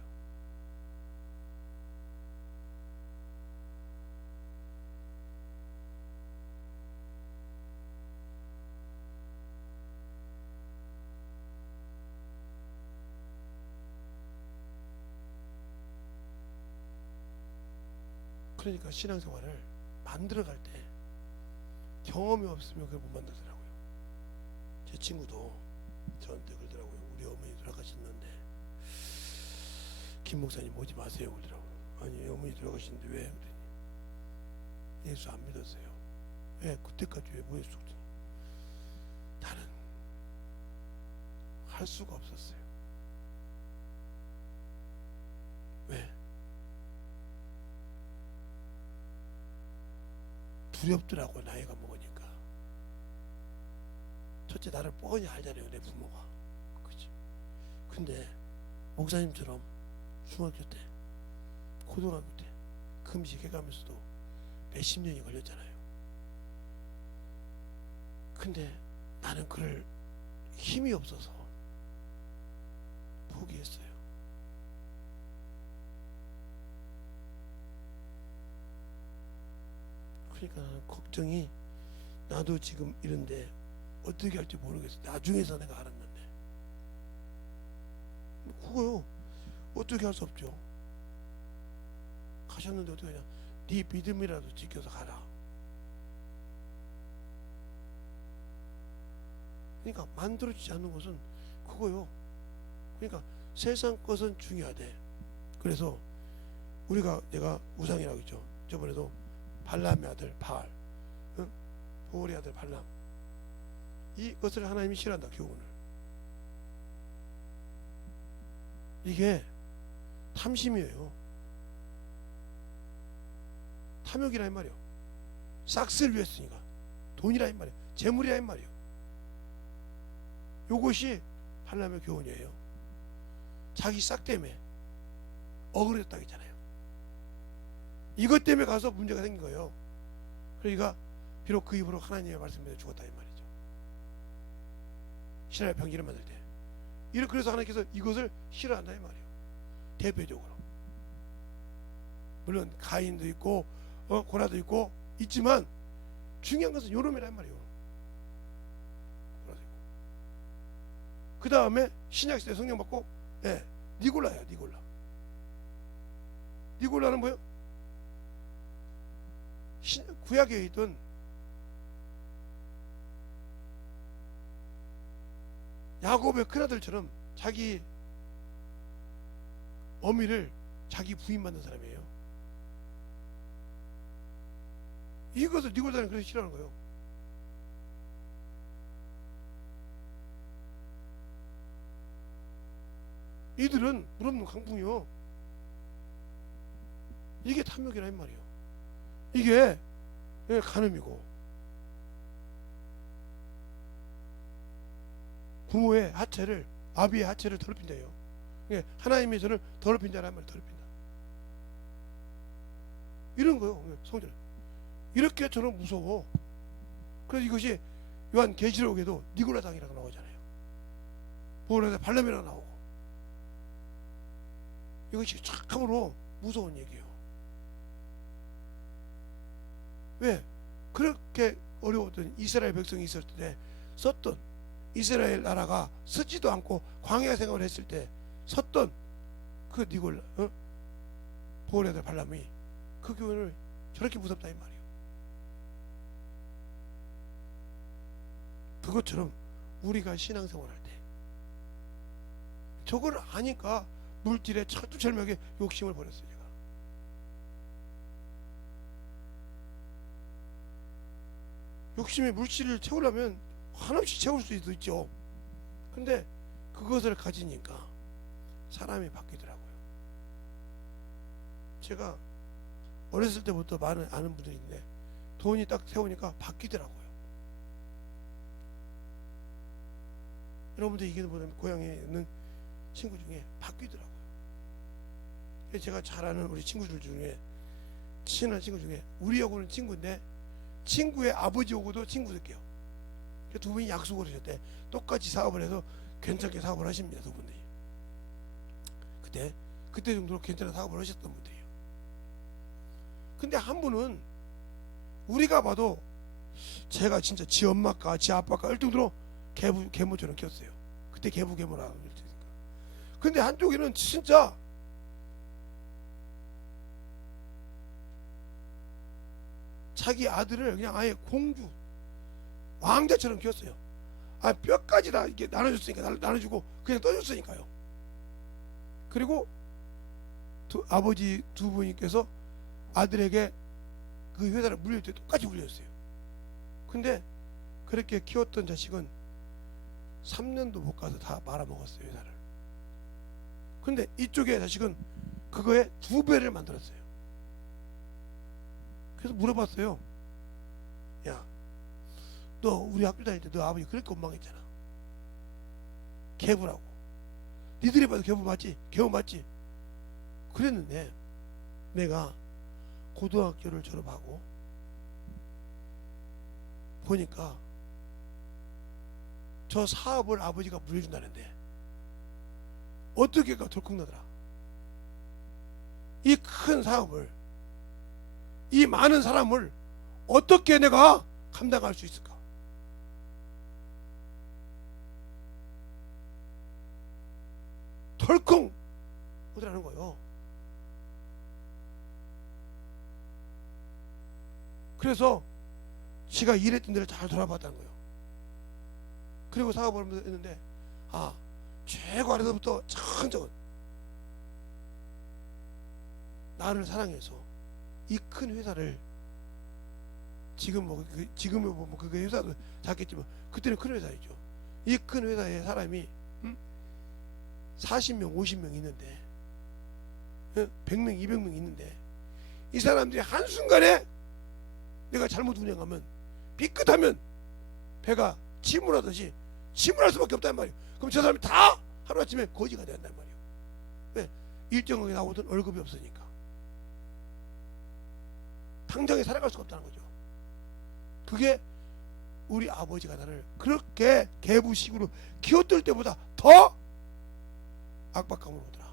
그러니까 신앙생활을 만들어갈 때 경험이 없으면 그걸 못 만들더라고요. 제 친구도 저한테 그러더라고요. 우리 어머니 돌아가셨는데 김 목사님 오지 마세요 그러더라고요. 아니 어머니 돌아가셨는데 왜? 그랬더니 예수 안 믿었어요. 왜? 그때까지 왜 뭐했어? 그랬더니 나는 할 수가 없었어요. 왜? 두렵더라고 나이가 먹으니까. 첫째 나를 뻔히 알잖아요 내 부모가. 그치? 근데 목사님처럼 중학교 때 고등학교 때 금식해가면서도 몇십 년이 걸렸잖아요. 근데 나는 그럴 힘이 없어서 포기했어요. 그러니까 나는 걱정이, 나도 지금 이런데 어떻게 할지 모르겠어. 나중에서 내가 알았는데 그거요 어떻게 할 수 없죠. 가셨는데 어떻게 하냐. 네 믿음이라도 지켜서 가라. 그러니까 만들어지지 않는 것은 그거요. 그러니까 세상 것은 중요하대. 그래서 내가 우상이라고 했죠. 저번에도 발람의 아들 바알, 응? 보올의 아들 발람, 이것을 하나님이 싫어한다. 교훈을. 이게 탐심이에요. 탐욕이라 이 말이요. 싹쓸 위했으니까 돈이라 이 말이요. 재물이라 이 말이요. 요것이 발람의 교훈이에요. 자기 싹 때문에 억울했다고 했잖아요. 이것 때문에 가서 문제가 생긴 거예요. 그러니까 비록 그 입으로 하나님의 말씀대로 죽었다 이 말이죠. 신하의 병기를 만들 때. 그래서 하나님께서 이것을 싫어한다 이 말이에요. 대표적으로. 물론 가인도 있고 고라도 있고 있지만 중요한 것은 요놈이란 말이에요. 고라도 있고. 그 다음에 신약시대 성령 받고 니골라예요. 니골라는 뭐예요? 구약에 있던 야곱의 큰아들처럼 자기 어미를 자기 부인받는 사람이에요. 이것을 니골라는 그래서 싫어하는 거예요. 이들은 물 없는 강풍이요. 이게 탐욕이란 말이에요. 이게 간음이고 부모의 하체를 아비의 하체를 더럽힌다예요. 하나님의 저를 더럽힌 자란 말이에요. 더럽힌다. 이런 거요. 성전 이렇게 저는 무서워. 그래서 이것이 요한 계시록에도 니골라당이라고 나오잖아요. 보울에서 발람이라고 나오고 이것이 참으로 무서운 얘기예요. 왜? 그렇게 어려웠던 이스라엘 백성이 있을 때 썼던 이스라엘 나라가 쓰지도 않고 광야 생활을 했을 때 섰던 그 니골라 보울에서 발람이 그 교훈을 저렇게 무섭다 이 말이에요. 그것처럼 우리가 신앙생활할 때 저걸 아니까 물질에 철두철미하게 욕심을 버렸어요. 제가 욕심에 물질을 채우려면 한없이 채울 수도 있죠. 근데 그것을 가지니까 사람이 바뀌더라고요. 제가 어렸을 때부터 많은 아는 분들이 있는데 돈이 딱 세우니까 바뀌더라고요. 여러분들 이게 보면 고향에 있는 친구 중에 바뀌더라고요. 제가 잘 아는 우리 친구들 중에 친한 친구 중에 우리하고는 친구인데 친구의 아버지하고도 친구들게요. 두 분이 약속을 하셨대. 똑같이 사업을 해서 괜찮게 사업을 하십니다. 두 분들이. 그때 정도로 괜찮은 사업을 하셨던 분들이에요. 근데 한 분은 우리가 봐도 제가 진짜 지 엄마가 지 아빠가 얼뚱도로 계모처럼 켰어요. 그때 계모라고 했으니까. 근데 한쪽에는 진짜 자기 아들을 그냥 아예 공주 왕자처럼 키웠어요. 뼈까지 다 이렇게 나눠줬으니까 나눠주고 그냥 떠줬으니까요. 그리고 아버지 두 분께서 아들에게 그 회사를 물릴 때 똑같이 물렸어요. 근데 그렇게 키웠던 자식은 3년도 못 가서 다 말아먹었어요. 회사를. 근데 이쪽의 자식은 그거에 2배를 만들었어요. 그래서 물어봤어요. 야, 너 우리 학교 다닐 때 너 아버지 그렇게 원망했잖아. 계부라고. 니들이 봐도 계부 맞지? 계부 맞지? 그랬는데 내가 고등학교를 졸업하고 보니까 저 사업을 아버지가 물려준다는데 어떻게가 덜컥나더라. 이 큰 사업을, 이 많은 사람을 어떻게 내가 감당할 수 있을까? 덜컹 오더라는 거예요. 그래서 지가 일했던 데를 잘 돌아봤다는 거예요. 그리고 사업을 했는데 최고 아래서부터 천천히 나를 사랑해서 이 큰 회사를 지금은 뭐 그 회사도 작겠지만 그때는 큰 회사이죠. 이 큰 회사에 사람이 40명 50명 있는데 100명 200명 있는데 이 사람들이 한순간에 내가 잘못 운행하면 삐끗하면 배가 침몰하듯이 침몰할 수밖에 없단 말이에요. 그럼 저 사람이 다 하루아침에 거지가 된단 말이에요. 왜? 일정하게 나오던 월급이 없으니까 당장에 살아갈 수가 없다는 거죠. 그게 우리 아버지가 나를 그렇게 개부식으로 키웠을 때보다 더 압박감으로 오더라.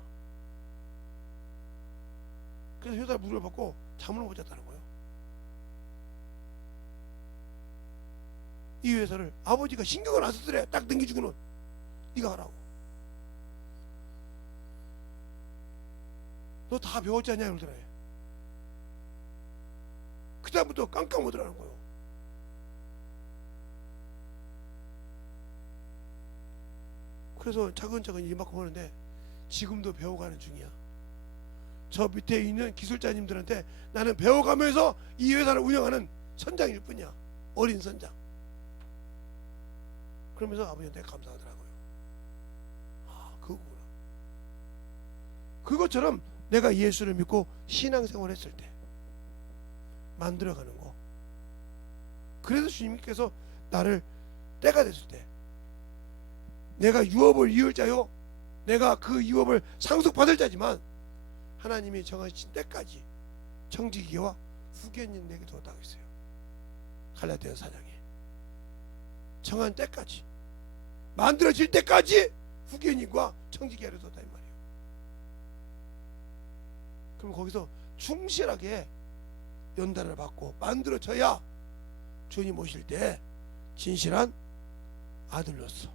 그래서 회사를 무릎을 받고 잠을 못 잤다는 거예요. 이 회사를 아버지가 신경을 안 쓰더래. 딱 넘겨주고는 네가 하라고. 너 다 배웠지 않냐 이러더래. 그 다음부터 깜깜 오더라는 거예요. 그래서 차근차근 이만큼 하는데 지금도 배워가는 중이야. 저 밑에 있는 기술자님들한테 나는 배워가면서 이 회사를 운영하는 선장일 뿐이야. 어린 선장. 그러면서 아버지한테 감사하더라고요. 아, 그거구나. 그것처럼 내가 예수를 믿고 신앙생활 했을 때 만들어가는 거. 그래서 주님께서 나를 때가 됐을 때 내가 유업을 이을 자요, 내가 그 유업을 상속받을 자지만 하나님이 정하신 때까지 청지기와 후견인 내게 뒀다고 했어요. 갈라디아 4장에 정한 때까지, 만들어질 때까지 후견인과 청지기를 뒀다 이 말이에요. 그럼 거기서 충실하게 연단을 받고 만들어져야 주님 오실 때 진실한 아들로서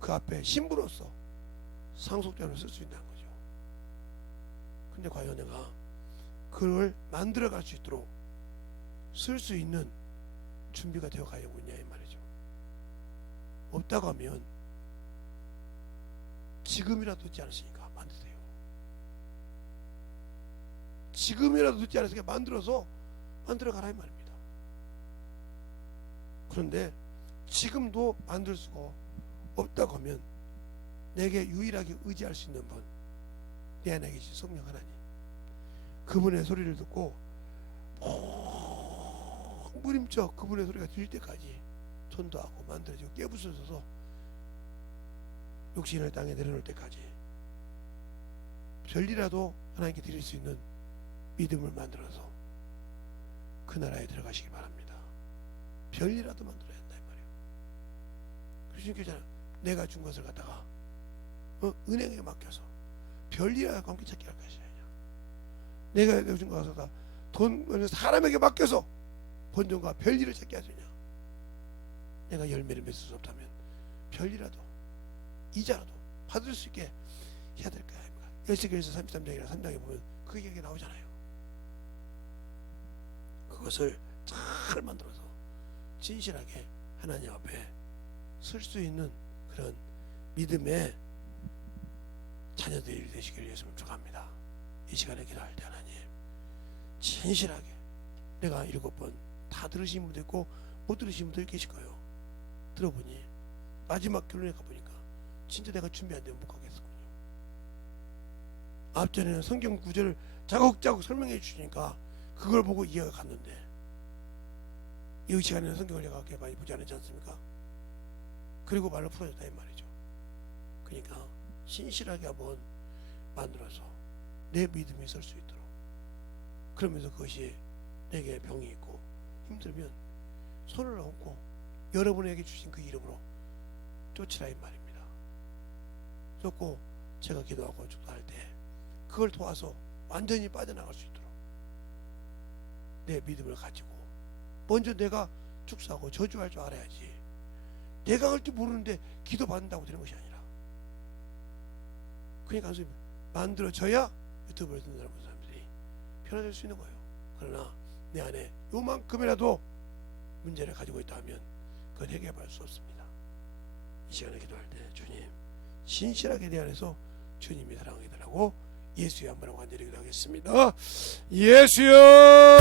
그 앞에 신부로서 상속자를 쓸 수 있다는 거죠. 근데 과연 내가 그걸 만들어갈 수 있도록 쓸 수 있는 준비가 되어 가고 있냐 이 말이죠. 없다고 하면 지금이라도 듣지 않으시니까 만드세요. 지금이라도 듣지 않으시니까 만들어서 만들어가라 이 말입니다. 그런데 지금도 만들 수가 없다고 하면 내게 유일하게 의지할 수 있는 분, 내 안에 계신 성령 하나님, 그분의 소리를 듣고 무림쩍 그분의 소리가 들릴 때까지 전도하고 만들어지고 깨부숴져서 육신을 땅에 내려놓을 때까지 별이라도 하나님께 드릴 수 있는 믿음을 만들어서 그 나라에 들어가시기 바랍니다. 별이라도 만들어야 한다 이 말이에요. 주님께서는 내가 준 것을 갖다가 은행에 맡겨서 별이라도 함께 찾게 할 것이냐, 내가 준 것을 갖다가 돈 사람에게 맡겨서 본전과 별일을 찾게 하시냐, 내가 열매를 맺을 수 없다면 별이라도 이자라도 받을 수 있게 해야 될 거야. 에스겔서 33장이나 3장에 보면 그 얘기 나오잖아요. 그것을 잘 만들어서 진실하게 하나님 앞에 쓸 수 있는 그런 믿음의 자녀들이 되시길 예수님 축원합니다. 이 시간에 기도할 때 하나님 진실하게, 내가 7번 다 들으신 분도 있고 못 들으신 분도 계실 거예요. 들어보니 마지막 결론에 가보니까 진짜 내가 준비 안 되면 못 가겠었군요. 앞전에는 성경 구절을 자국자국 설명해 주시니까 그걸 보고 이해가 갔는데 이 시간에는 성경을 내가 그렇게 많이 보지 않지 않습니까? 그리고 말로 풀어줬다 이 말이죠. 그러니까 신실하게 한번 만들어서 내 믿음이 설 수 있도록, 그러면서 그것이 내게 병이 있고 힘들면 손을 얹고 여러분에게 주신 그 이름으로 쫓으라 이 말입니다. 쫓고 제가 기도하고 축도할 때 그걸 도와서 완전히 빠져나갈 수 있도록 내 믿음을 가지고, 먼저 내가 축사하고 저주할 줄 알아야지 내가 할 줄 모르는데 기도 받는다고 되는 것이 아니라, 그러니까 만들어져야 유튜브를 듣는 사람들이 편해질 수 있는 거예요. 그러나 내 안에 요만큼이라도 문제를 가지고 있다 하면 그건 해결할 수 없습니다. 이 시간에 기도할 때 주님 신실하게 내 안에서 주님이 사랑하게 달라고 예수의 한번 간절히 기도하겠습니다. 예수여.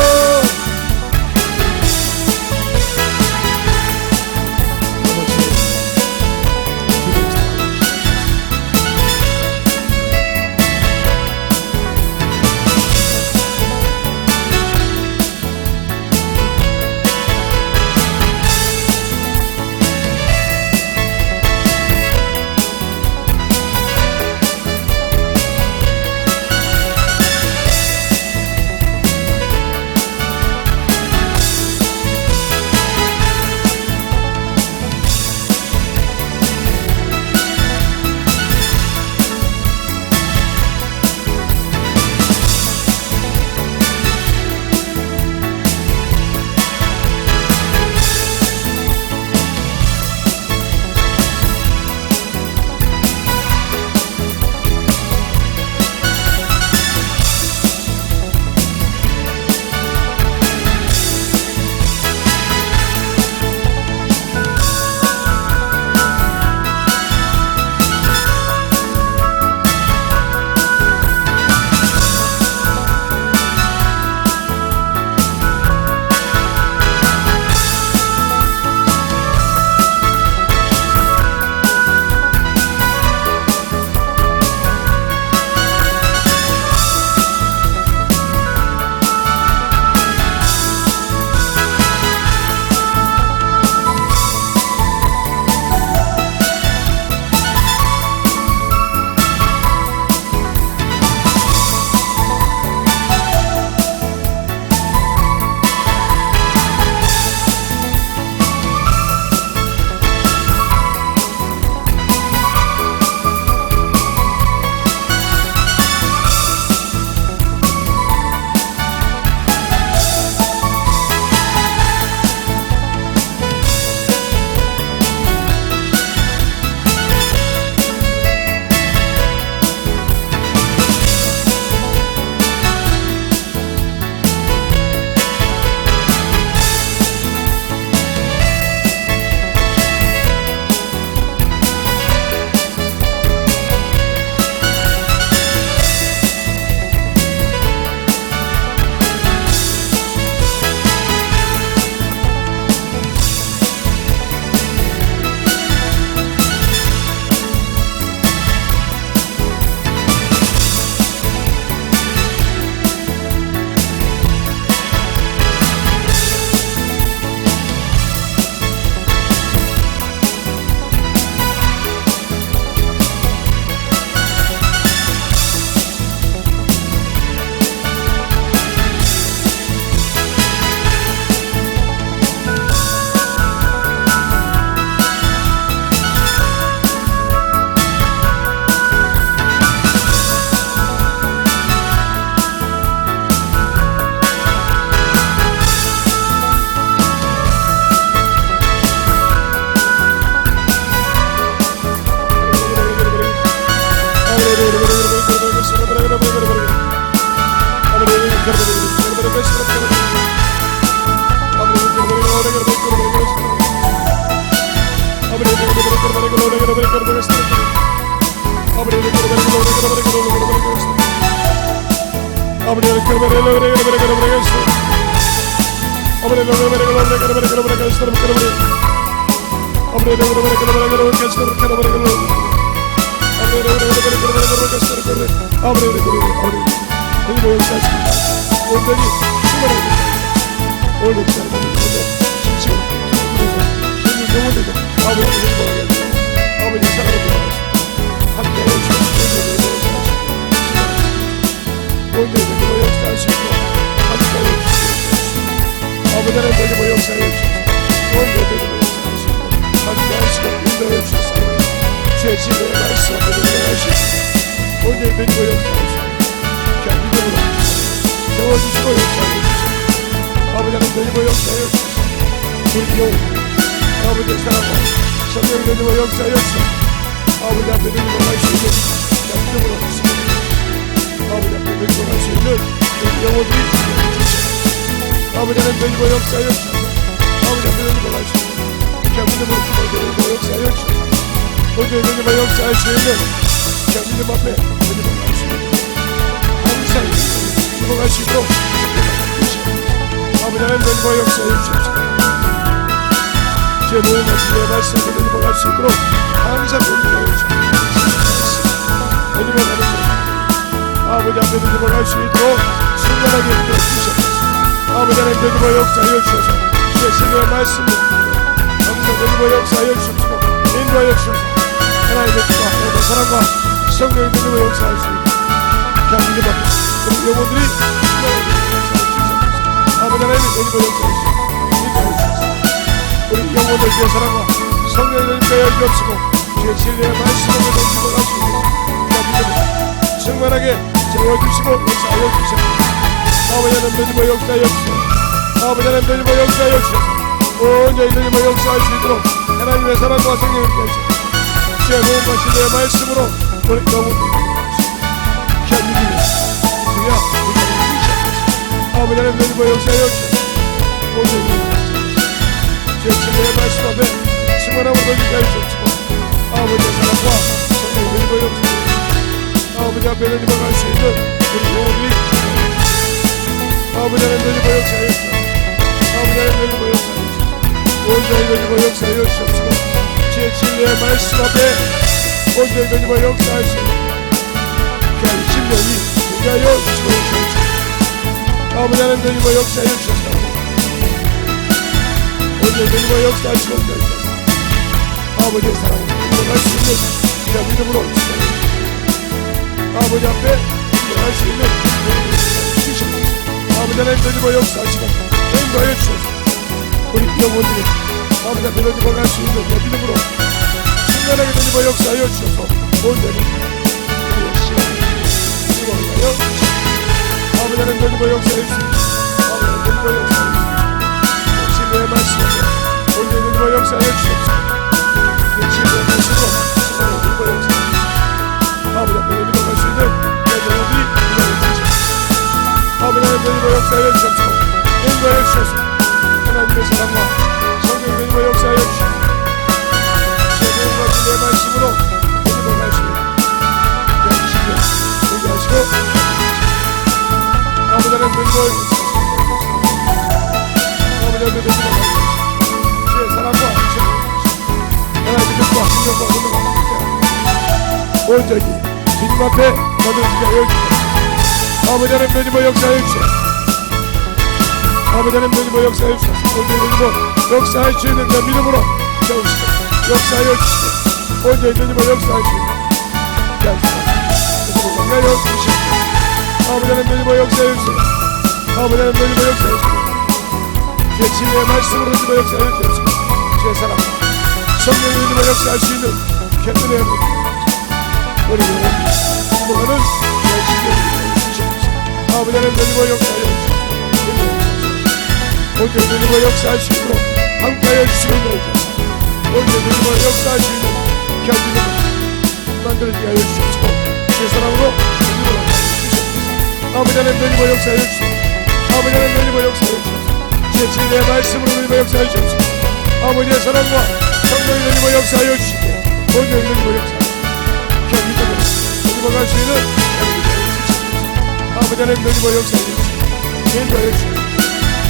아버지 하나님 너희와 역사해 주시옵소서. 인도하여 주시옵소서.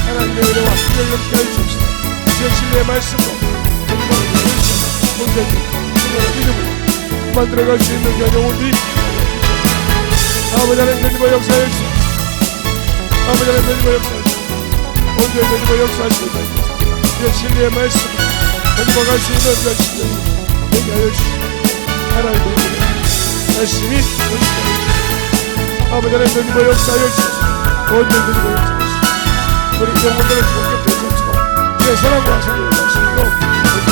하나님의 은혜와 긍휼을 넘치게 하여 주옵소서. 주의 신뢰의 말씀으로 너희와 주옵소서. 온전히 주님의 이름으로 만들어갈 수 있는 영혼들이 아버지 하나님 너희와 역사해 주시옵소서. 아버지 하나님 너희와 역사해 주시옵소서. 온전히 너희와 역사하시는 주의 신뢰의 말씀으로 너희와 갈 수 있는 열심히 되게 하여 주시옵소서. 하나님의 은혜 말씀이 넘치게 하여 주시옵소서. 아버지 하나님 너희와 역사하여 주시옵소서. 온전히 너희와 역사하여 주시옵소서. 우리 영혼들을 주옵게 되소서. 주의 사랑과 성령의 말씀으로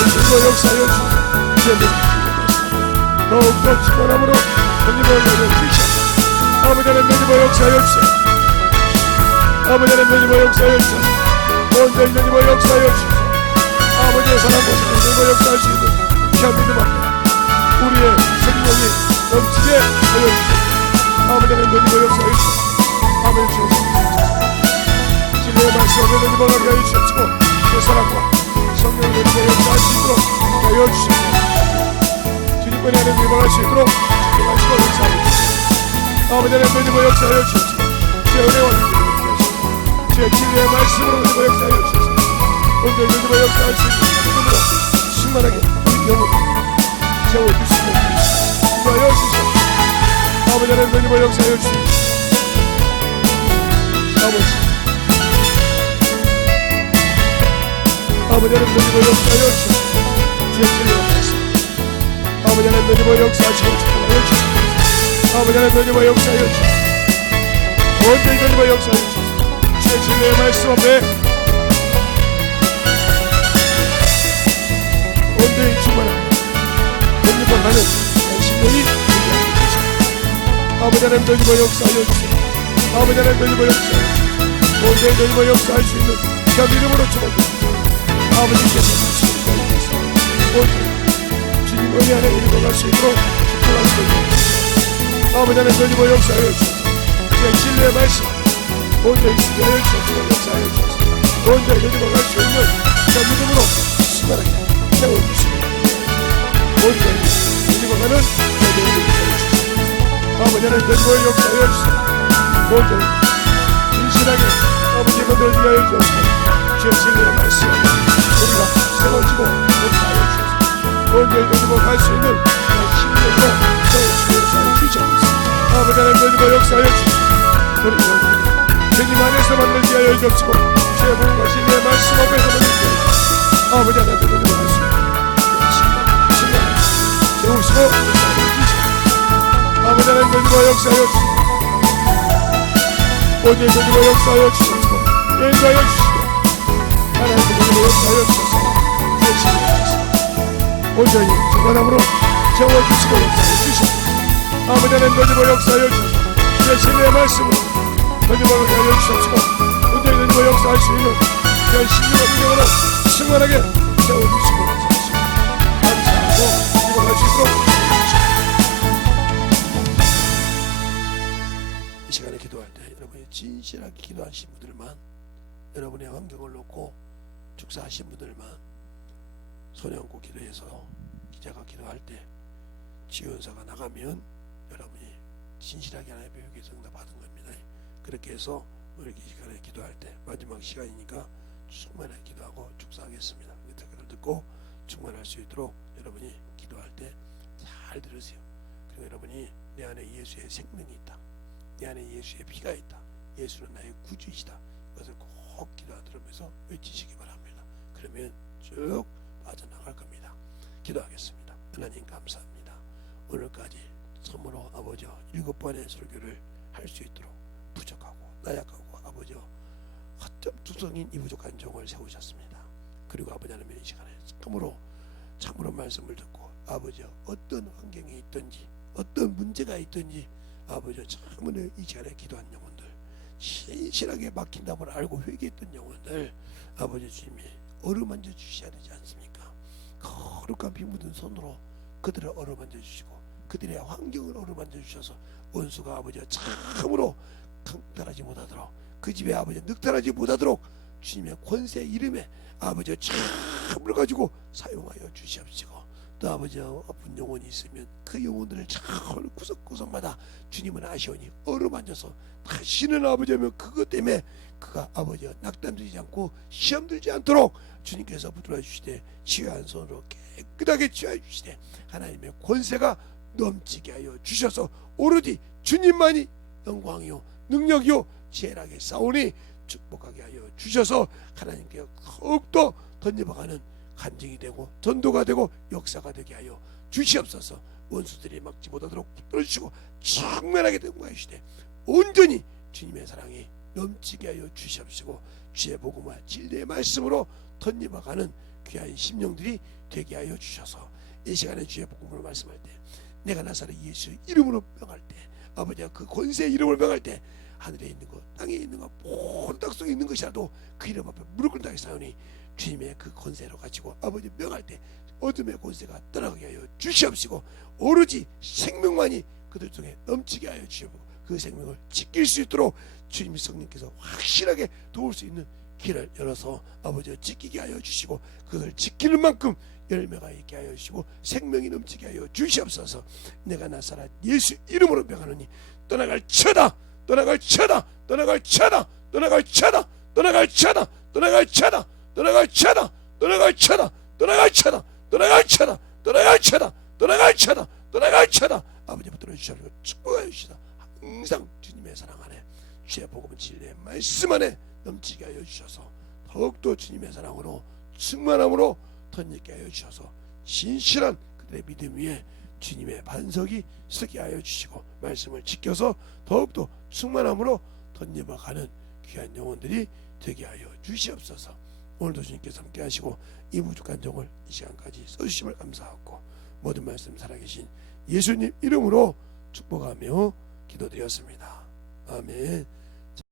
너희와 역사하여 주시옵소서. 주의 말씀 더욱더 충만함으로 너희와 역사하여 주시옵소서. 아버지 하나님 너희와 역사하여 주시옵소서. 아버지 하나님 너희와 역사하여 주시옵소서. 온전히 너희와 역사하여 주시옵소서. 아버지의 사랑과 성령과 역사할 수 있는 귀한 믿음 앞에 우리의 생명이 넘치게 하여 주시옵소서. 아버지 하나님 너희와 역사하여 주시옵소서. 아멘. 주옵소서. 진리의 말씀을 너희와 가게 하여 주시옵소서. 그 사랑과 성령을 너희와 역사할 수 있도록 하여 주시옵소서. 주님만이 하나님 너희와 갈 수 있도록 주님하시고 역사하여 주시옵소서. 아버지 하나님 너희와 역사하여 주시옵소서. 주의 은혜와 능력을 주옵소서. 주의 진리의 말씀으로 너희와 역사하여 주시옵소서. 온전히 너희와 역사할 수 있는 믿음으로 충만하게 우리 영혼을 채워주시고 인도하여 주시옵소서. 아버지 하나님 너희와 역사하여 주시옵소서. 아버지 하나님 너희와 역사하여 주시옵소서. 주의 진리의 말씀 아버지 하나님 너희와 역사하시고 축복하여 주시옵소서. 아버지 하나님 너희와 역사하여 주시옵소서. 온전히 너희와 역사하여 주시옵소서. 주의 진리의 말씀 앞에 온전히 충만하고 너희와 가는 신령이 되게 하여 주시옵소서. 아버지 하나님 너희와 역사하여 주시옵소서. 아버지 하나님 너희와 역사하여 주시옵소서. 온전히 너희와 역사할 수 있는 귀한 이름으로 축원드립니다. 아버지께서 주시옵소서. 온전히 주님 은혜 안에 우리가 갈 수 있도록 축복하시고 주옵소서. 아버지 하나님 너희와 역사하여 주시옵소서. 주의 진리의 말씀 온전히 주시하여 주옵소서. 역사하여 주옵소서. 온전히 너희와 갈 수 있는 귀한 믿음으로 충만하게 채워주시고 온전히 너희와 가는 귀한 이름으로 주시옵소서. 아버지 하나님 너희와 역사하여 주시옵소서. 온전히 진실하게 아버지 만들어지게 하여 주옵소서. 주의 진리의 말씀 우리가 세워지고 역사하여 주옵소서. 온전히 너희와 갈 수 있는 신령으로 세워주시옵소서. 주옵소서. 아버지 하나님 너희와 역사하여 주옵소서. 우리 영혼이 주님 안에서 만들게 하여 주옵소서. 주의 복음과 진리의 말씀 앞에서 만들게 하여 주옵소서. 아버지 하나님 너희와 갈 수 있는 신령을 세우시고 역사하여 주옵소서. 아버지 하나님 너희와 역사하여 주옵소서. 온전히 너희와 역사하여 주옵소서. 인도하여 주시고 하나님 너희와 역사하여 주옵소서. 주의 신의 말씀 온전히 충만함으로 채워주시고 역사하여 주옵소서. 아버지 하나님 너희와 역사하여 주옵소서. 주의 신의 말씀으로 너희와 가게 하여 주옵소서. 온전히 너희와 역사할 수 있는 주의 신령과 능력으로 충만하게 채워주시고 역사하시고 감사하고 너희와 갈 수 있도록 해주시옵소서. 이 시간에 기도할 때 여러분이 진실하게 기도하신 분들만 여러분의 환경을 놓고 축사하신 분들만 손에 얹고 기도해서 기자가 기도할 때 지원사가 나가면 여러분이 진실하게 하나님의 교회에서 응답받은 겁니다. 그렇게 해서 우리 이 시간에 기도할 때 마지막 시간이니까 충만하게 기도하고 축사하겠습니다. 그 댓글을 듣고 충만할 수 있도록 여러분이 기도할 때 잘 들으세요. 그리고 여러분이 내 안에 예수의 생명이 있다. 내 안에 예수의 피가 있다. 예수는 나의 구주이시다. 그것을 꼭 기도 들으면서 외치시기 바랍니다. 그러면 쭉 빠져나갈 겁니다. 기도하겠습니다. 하나님 감사합니다. 오늘까지 참으로 아버지와 7번의 설교를 할 수 있도록 부족하고 나약하고 아버지와 허점 투성인 이 부족한 종을 세우셨습니다. 그리고 아버지 하나님 이 시간에 참으로 말씀을 듣고 아버지와 어떤 환경이 있든지 어떤 문제가 있든지 아버지와 참으로 이 시간에 기도한 영혼들 신실하게 막힌 답을 알고 회개했던 영혼들 아버지 주님이 어루만져 주셔야 되지 않습니까? 거룩한 피 묻은 손으로 그들을 어루만져 주시고 그들의 환경을 어루만져 주셔서 원수가 아버지와 참으로 강탈하지 못하도록 그 집에 아버지 늑탈하지 못하도록 주님의 권세 이름에 아버지와 참을 가지고 사용하여 주시옵시고 또 아버지 아픈 영혼이 있으면 그 영혼들을 참 구석구석마다 주님은 아시오니 어루만져서 다시는 아버지 하면 그것 때문에 그가 아버지가 낙담되지 않고 시험 들지 않도록 주님께서 붙들어 주시되 치유한 손으로 깨끗하게 치유해 주시되 하나님의 권세가 넘치게 하여 주셔서 오로지 주님만이 영광이요 능력이요 지혜하게 싸우니 축복하게 하여 주셔서 하나님께 더욱더 던져박아는 간증이 되고 전도가 되고 역사가 되게 하여 주시옵소서. 원수들이 막지 못하도록 붙들어 주시고 충만하게 등과해 주시되 온전히 주님의 사랑이 넘치게 하여 주시옵시고 주의 복음과 진리의 말씀으로 던져박아는 귀한 심령들이 되게 하여 주셔서 이 시간에 주의 복음으로 말씀할 때 내가 나사렛 예수 이름으로 명할 때 아버지가 그 권세의 이름으로 명할 때 하늘에 있는 것 땅에 있는 것 모든 땅 속에 있는 것이라도 그 이름 앞에 무릎 꿇는 사오니 주님의 그 권세로 가지고 아버지 명할 때 어둠의 권세가 떠나게 하여 주시옵시고 오로지 생명만이 그들 중에 넘치게 하여 주시고 그 생명을 지킬 수 있도록 주님 성령께서 확실하게 도울 수 있는 길을 열어서 아버지가 지키게 하여 주시고 그것을 지키는 만큼 열매가 있게 하여 주시고 생명이 넘치게 하여 주시옵소서. 내가 나사렛 예수 이름으로 명하노니 떠나갈 처다 떠나갈 처다 떠나갈 처다 떠나갈 처다 떠나갈 처다 떠나갈 처다 떠나갈 처다 떠나갈 처다 떠나갈 처다 떠나갈 처다 떠나갈 처다 떠나갈 처다 떠나갈 처다 아버지 붙들어 주시옵시고 축복하여 주시다. 항상 주님의 사랑 안에 주의 복음 진리의 말씀 안에 넘치게 하여 주셔서 더욱더 주님의 사랑으로 충만함으로 던지게 하여 주셔서 진실한 그들의 믿음 위에 주님의 반석이 서게 하여 주시고 말씀을 지켜서 더욱더 충만함으로 던져가는 귀한 영혼들이 되게 하여 주시옵소서. 오늘도 주님께서 함께 하시고 이 부족한 종을 이 시간까지 써주심을 감사하고 모든 말씀 살아계신 예수님 이름으로 축복하며 기도드렸습니다. 아멘.